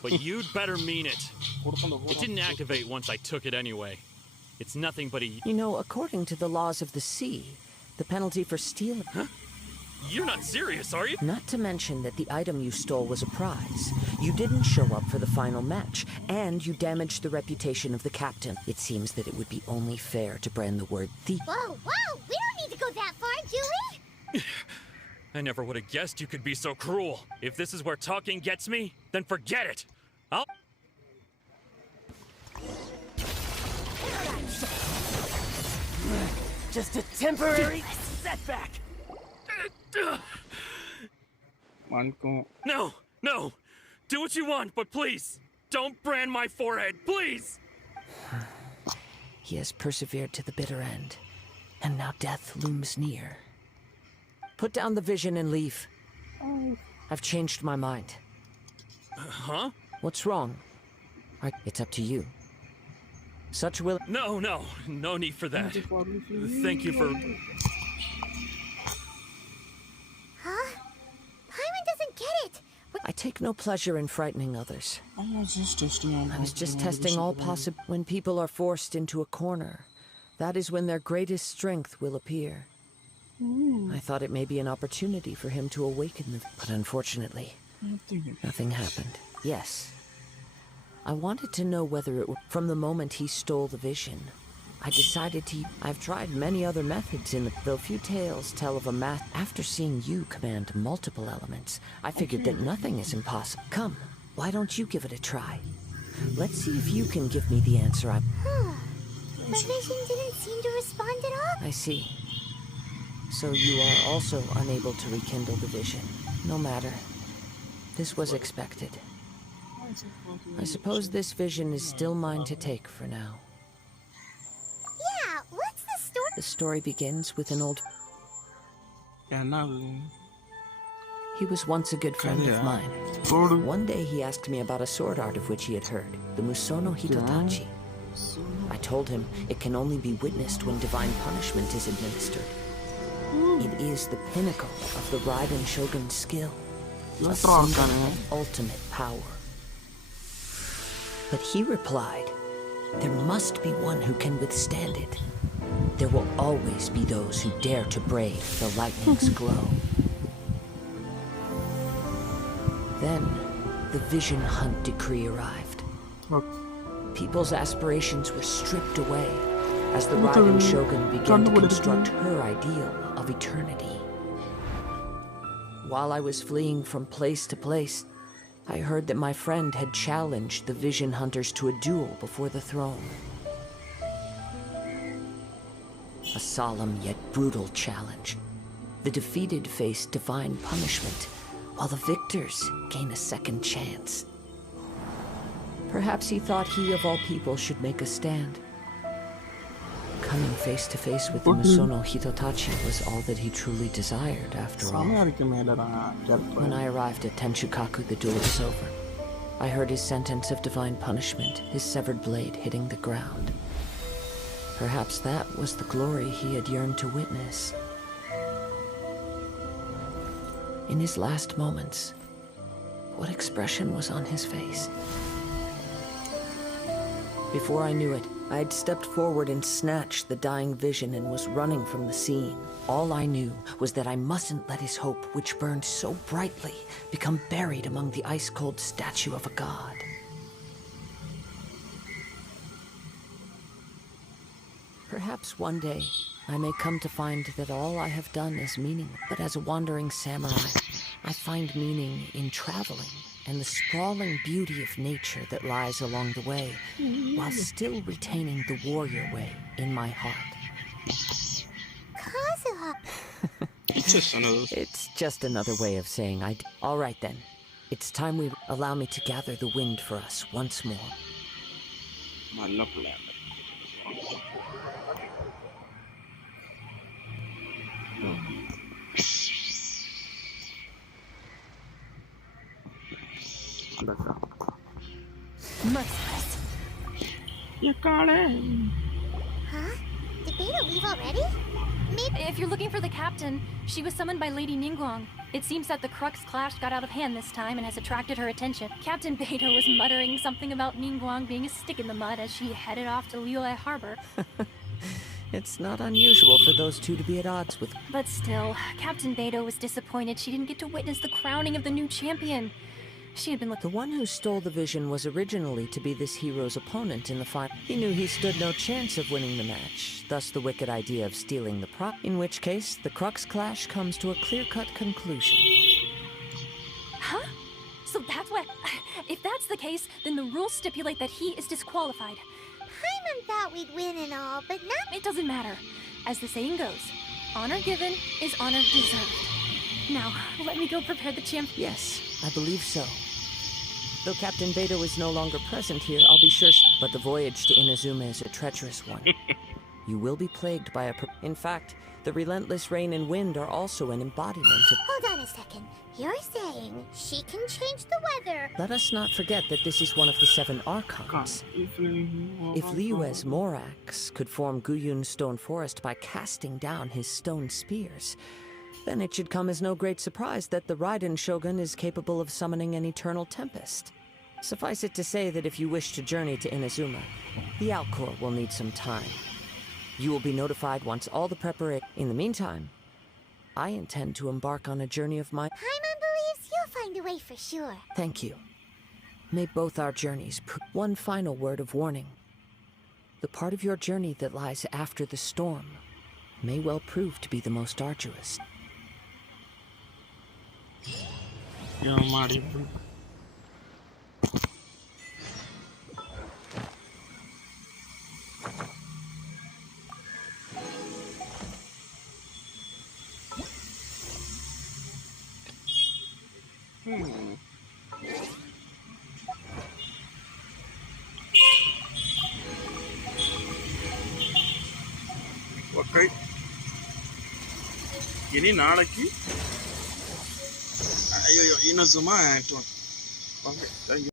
But you'd better mean it. It didn't activate once I took it anyway. It's nothing but a. You know, according to the laws of the sea, the penalty for stealing. Huh? You're not serious, are you? Not to mention that the item you stole was a prize. You didn't show up for the final match, and you damaged the reputation of the captain. It seems that it would be only fair to brand the word thief. Whoa, whoa! We don't need to go that far, do we? I never would have guessed you could be so cruel. If this is where talking gets me, then forget it. I'll... Just a temporary setback. No, no. Do what you want, but please, don't brand my forehead, please. He has persevered to the bitter end, and now death looms near. Put down the vision and leave. I've changed my mind. Huh? What's wrong? It's up to you. Such will... No need for that. Thank you for... Huh? Paimon doesn't get it. I take no pleasure in frightening others. I was just testing all possible... When people are forced into a corner, that is when their greatest strength will appear. I thought it may be an opportunity for him to awaken them, but unfortunately, nothing happened. Yes. I wanted to know whether it were... From the moment he stole the vision, I decided to... I've tried many other methods though few tales tell of a math... After seeing you command multiple elements, I figured that nothing is impossible. Come, why don't you give it a try? Let's see if you can give me the answer The vision didn't seem to respond at all. I see. So you are also unable to rekindle the vision. No matter. This was expected. I suppose this vision is still mine to take for now. Yeah, what's the story? The story begins with an old... He was once a good friend of mine. One day he asked me about a sword art of which he had heard, the Musono Hitotachi. I told him it can only be witnessed when divine punishment is administered. It is the pinnacle of the Raiden Shogun's skill, a symbol of ultimate power. But he replied, there must be one who can withstand it. There will always be those who dare to brave the lightning's glow. Then, the Vision Hunt decree arrived. People's aspirations were stripped away as the Raiden Shogun began to construct her ideal of eternity. While I was fleeing from place to place, I heard that my friend had challenged the Vision Hunters to a duel before the throne. A solemn yet brutal challenge. The defeated face divine punishment, while the victors gain a second chance. Perhaps he thought he of all people should make a stand. Coming face to face with the Musono Hitotachi was all that he truly desired, after all. When I arrived at Tenshukaku, the duel was over. I heard his sentence of divine punishment, his severed blade hitting the ground. Perhaps that was the glory he had yearned to witness. In his last moments, what expression was on his face? Before I knew it, I had stepped forward and snatched the dying vision and was running from the scene. All I knew was that I mustn't let his hope, which burned so brightly, become buried among the ice-cold statue of a god. Perhaps one day, I may come to find that all I have done is meaningless. But as a wandering samurai, I find meaning in traveling and the sprawling beauty of nature that lies along the way, while still retaining the warrior way in my heart. Kazuha! It's just another way of saying All right then. It's time we allow me to gather the wind for us once more. Merciless. Huh? Did Beta leave already? Maybe. If you're looking for the captain, she was summoned by Lady Ningguang. It seems that the Crux clash got out of hand this time and has attracted her attention. Captain Beta was muttering something about Ningguang being a stick in the mud as she headed off to Liyue Harbor. It's not unusual for those two to be at odds with... But still, Captain Beta was disappointed she didn't get to witness the crowning of the new champion. She had been The one who stole the vision was originally to be this hero's opponent in the fight. He knew he stood no chance of winning the match, thus the wicked idea of stealing the prop, in which case the Crux clash comes to a clear-cut conclusion. Huh? So that's what... If that's the case, then the rules stipulate that he is disqualified. Paimon thought we'd win and all, but now... It doesn't matter. As the saying goes, honor given is honor deserved. Now, let me go prepare the champ... Yes, I believe so. Though Captain Beta is no longer present here, I'll be sure... But the voyage to Inazuma is a treacherous one. You will be plagued by a... In fact, the relentless rain and wind are also an embodiment of... Hold on a second. You're saying she can change the weather? Let us not forget that this is one of the 7 Archons. If Liyue's Morax could form Guyun's stone forest by casting down his stone spears, then it should come as no great surprise that the Raiden Shogun is capable of summoning an eternal tempest. Suffice it to say that if you wish to journey to Inazuma, the Alcor will need some time. You will be notified once all the preparation... In the meantime, I intend to embark on a journey of my... Paimon believes you'll find a way for sure. Thank you. May both our journeys... One final word of warning. The part of your journey that lies after the storm may well prove to be the most arduous. Okay. Ini நாளைக்கு ஐயோ Inazuma Act 1. Okay, thank you.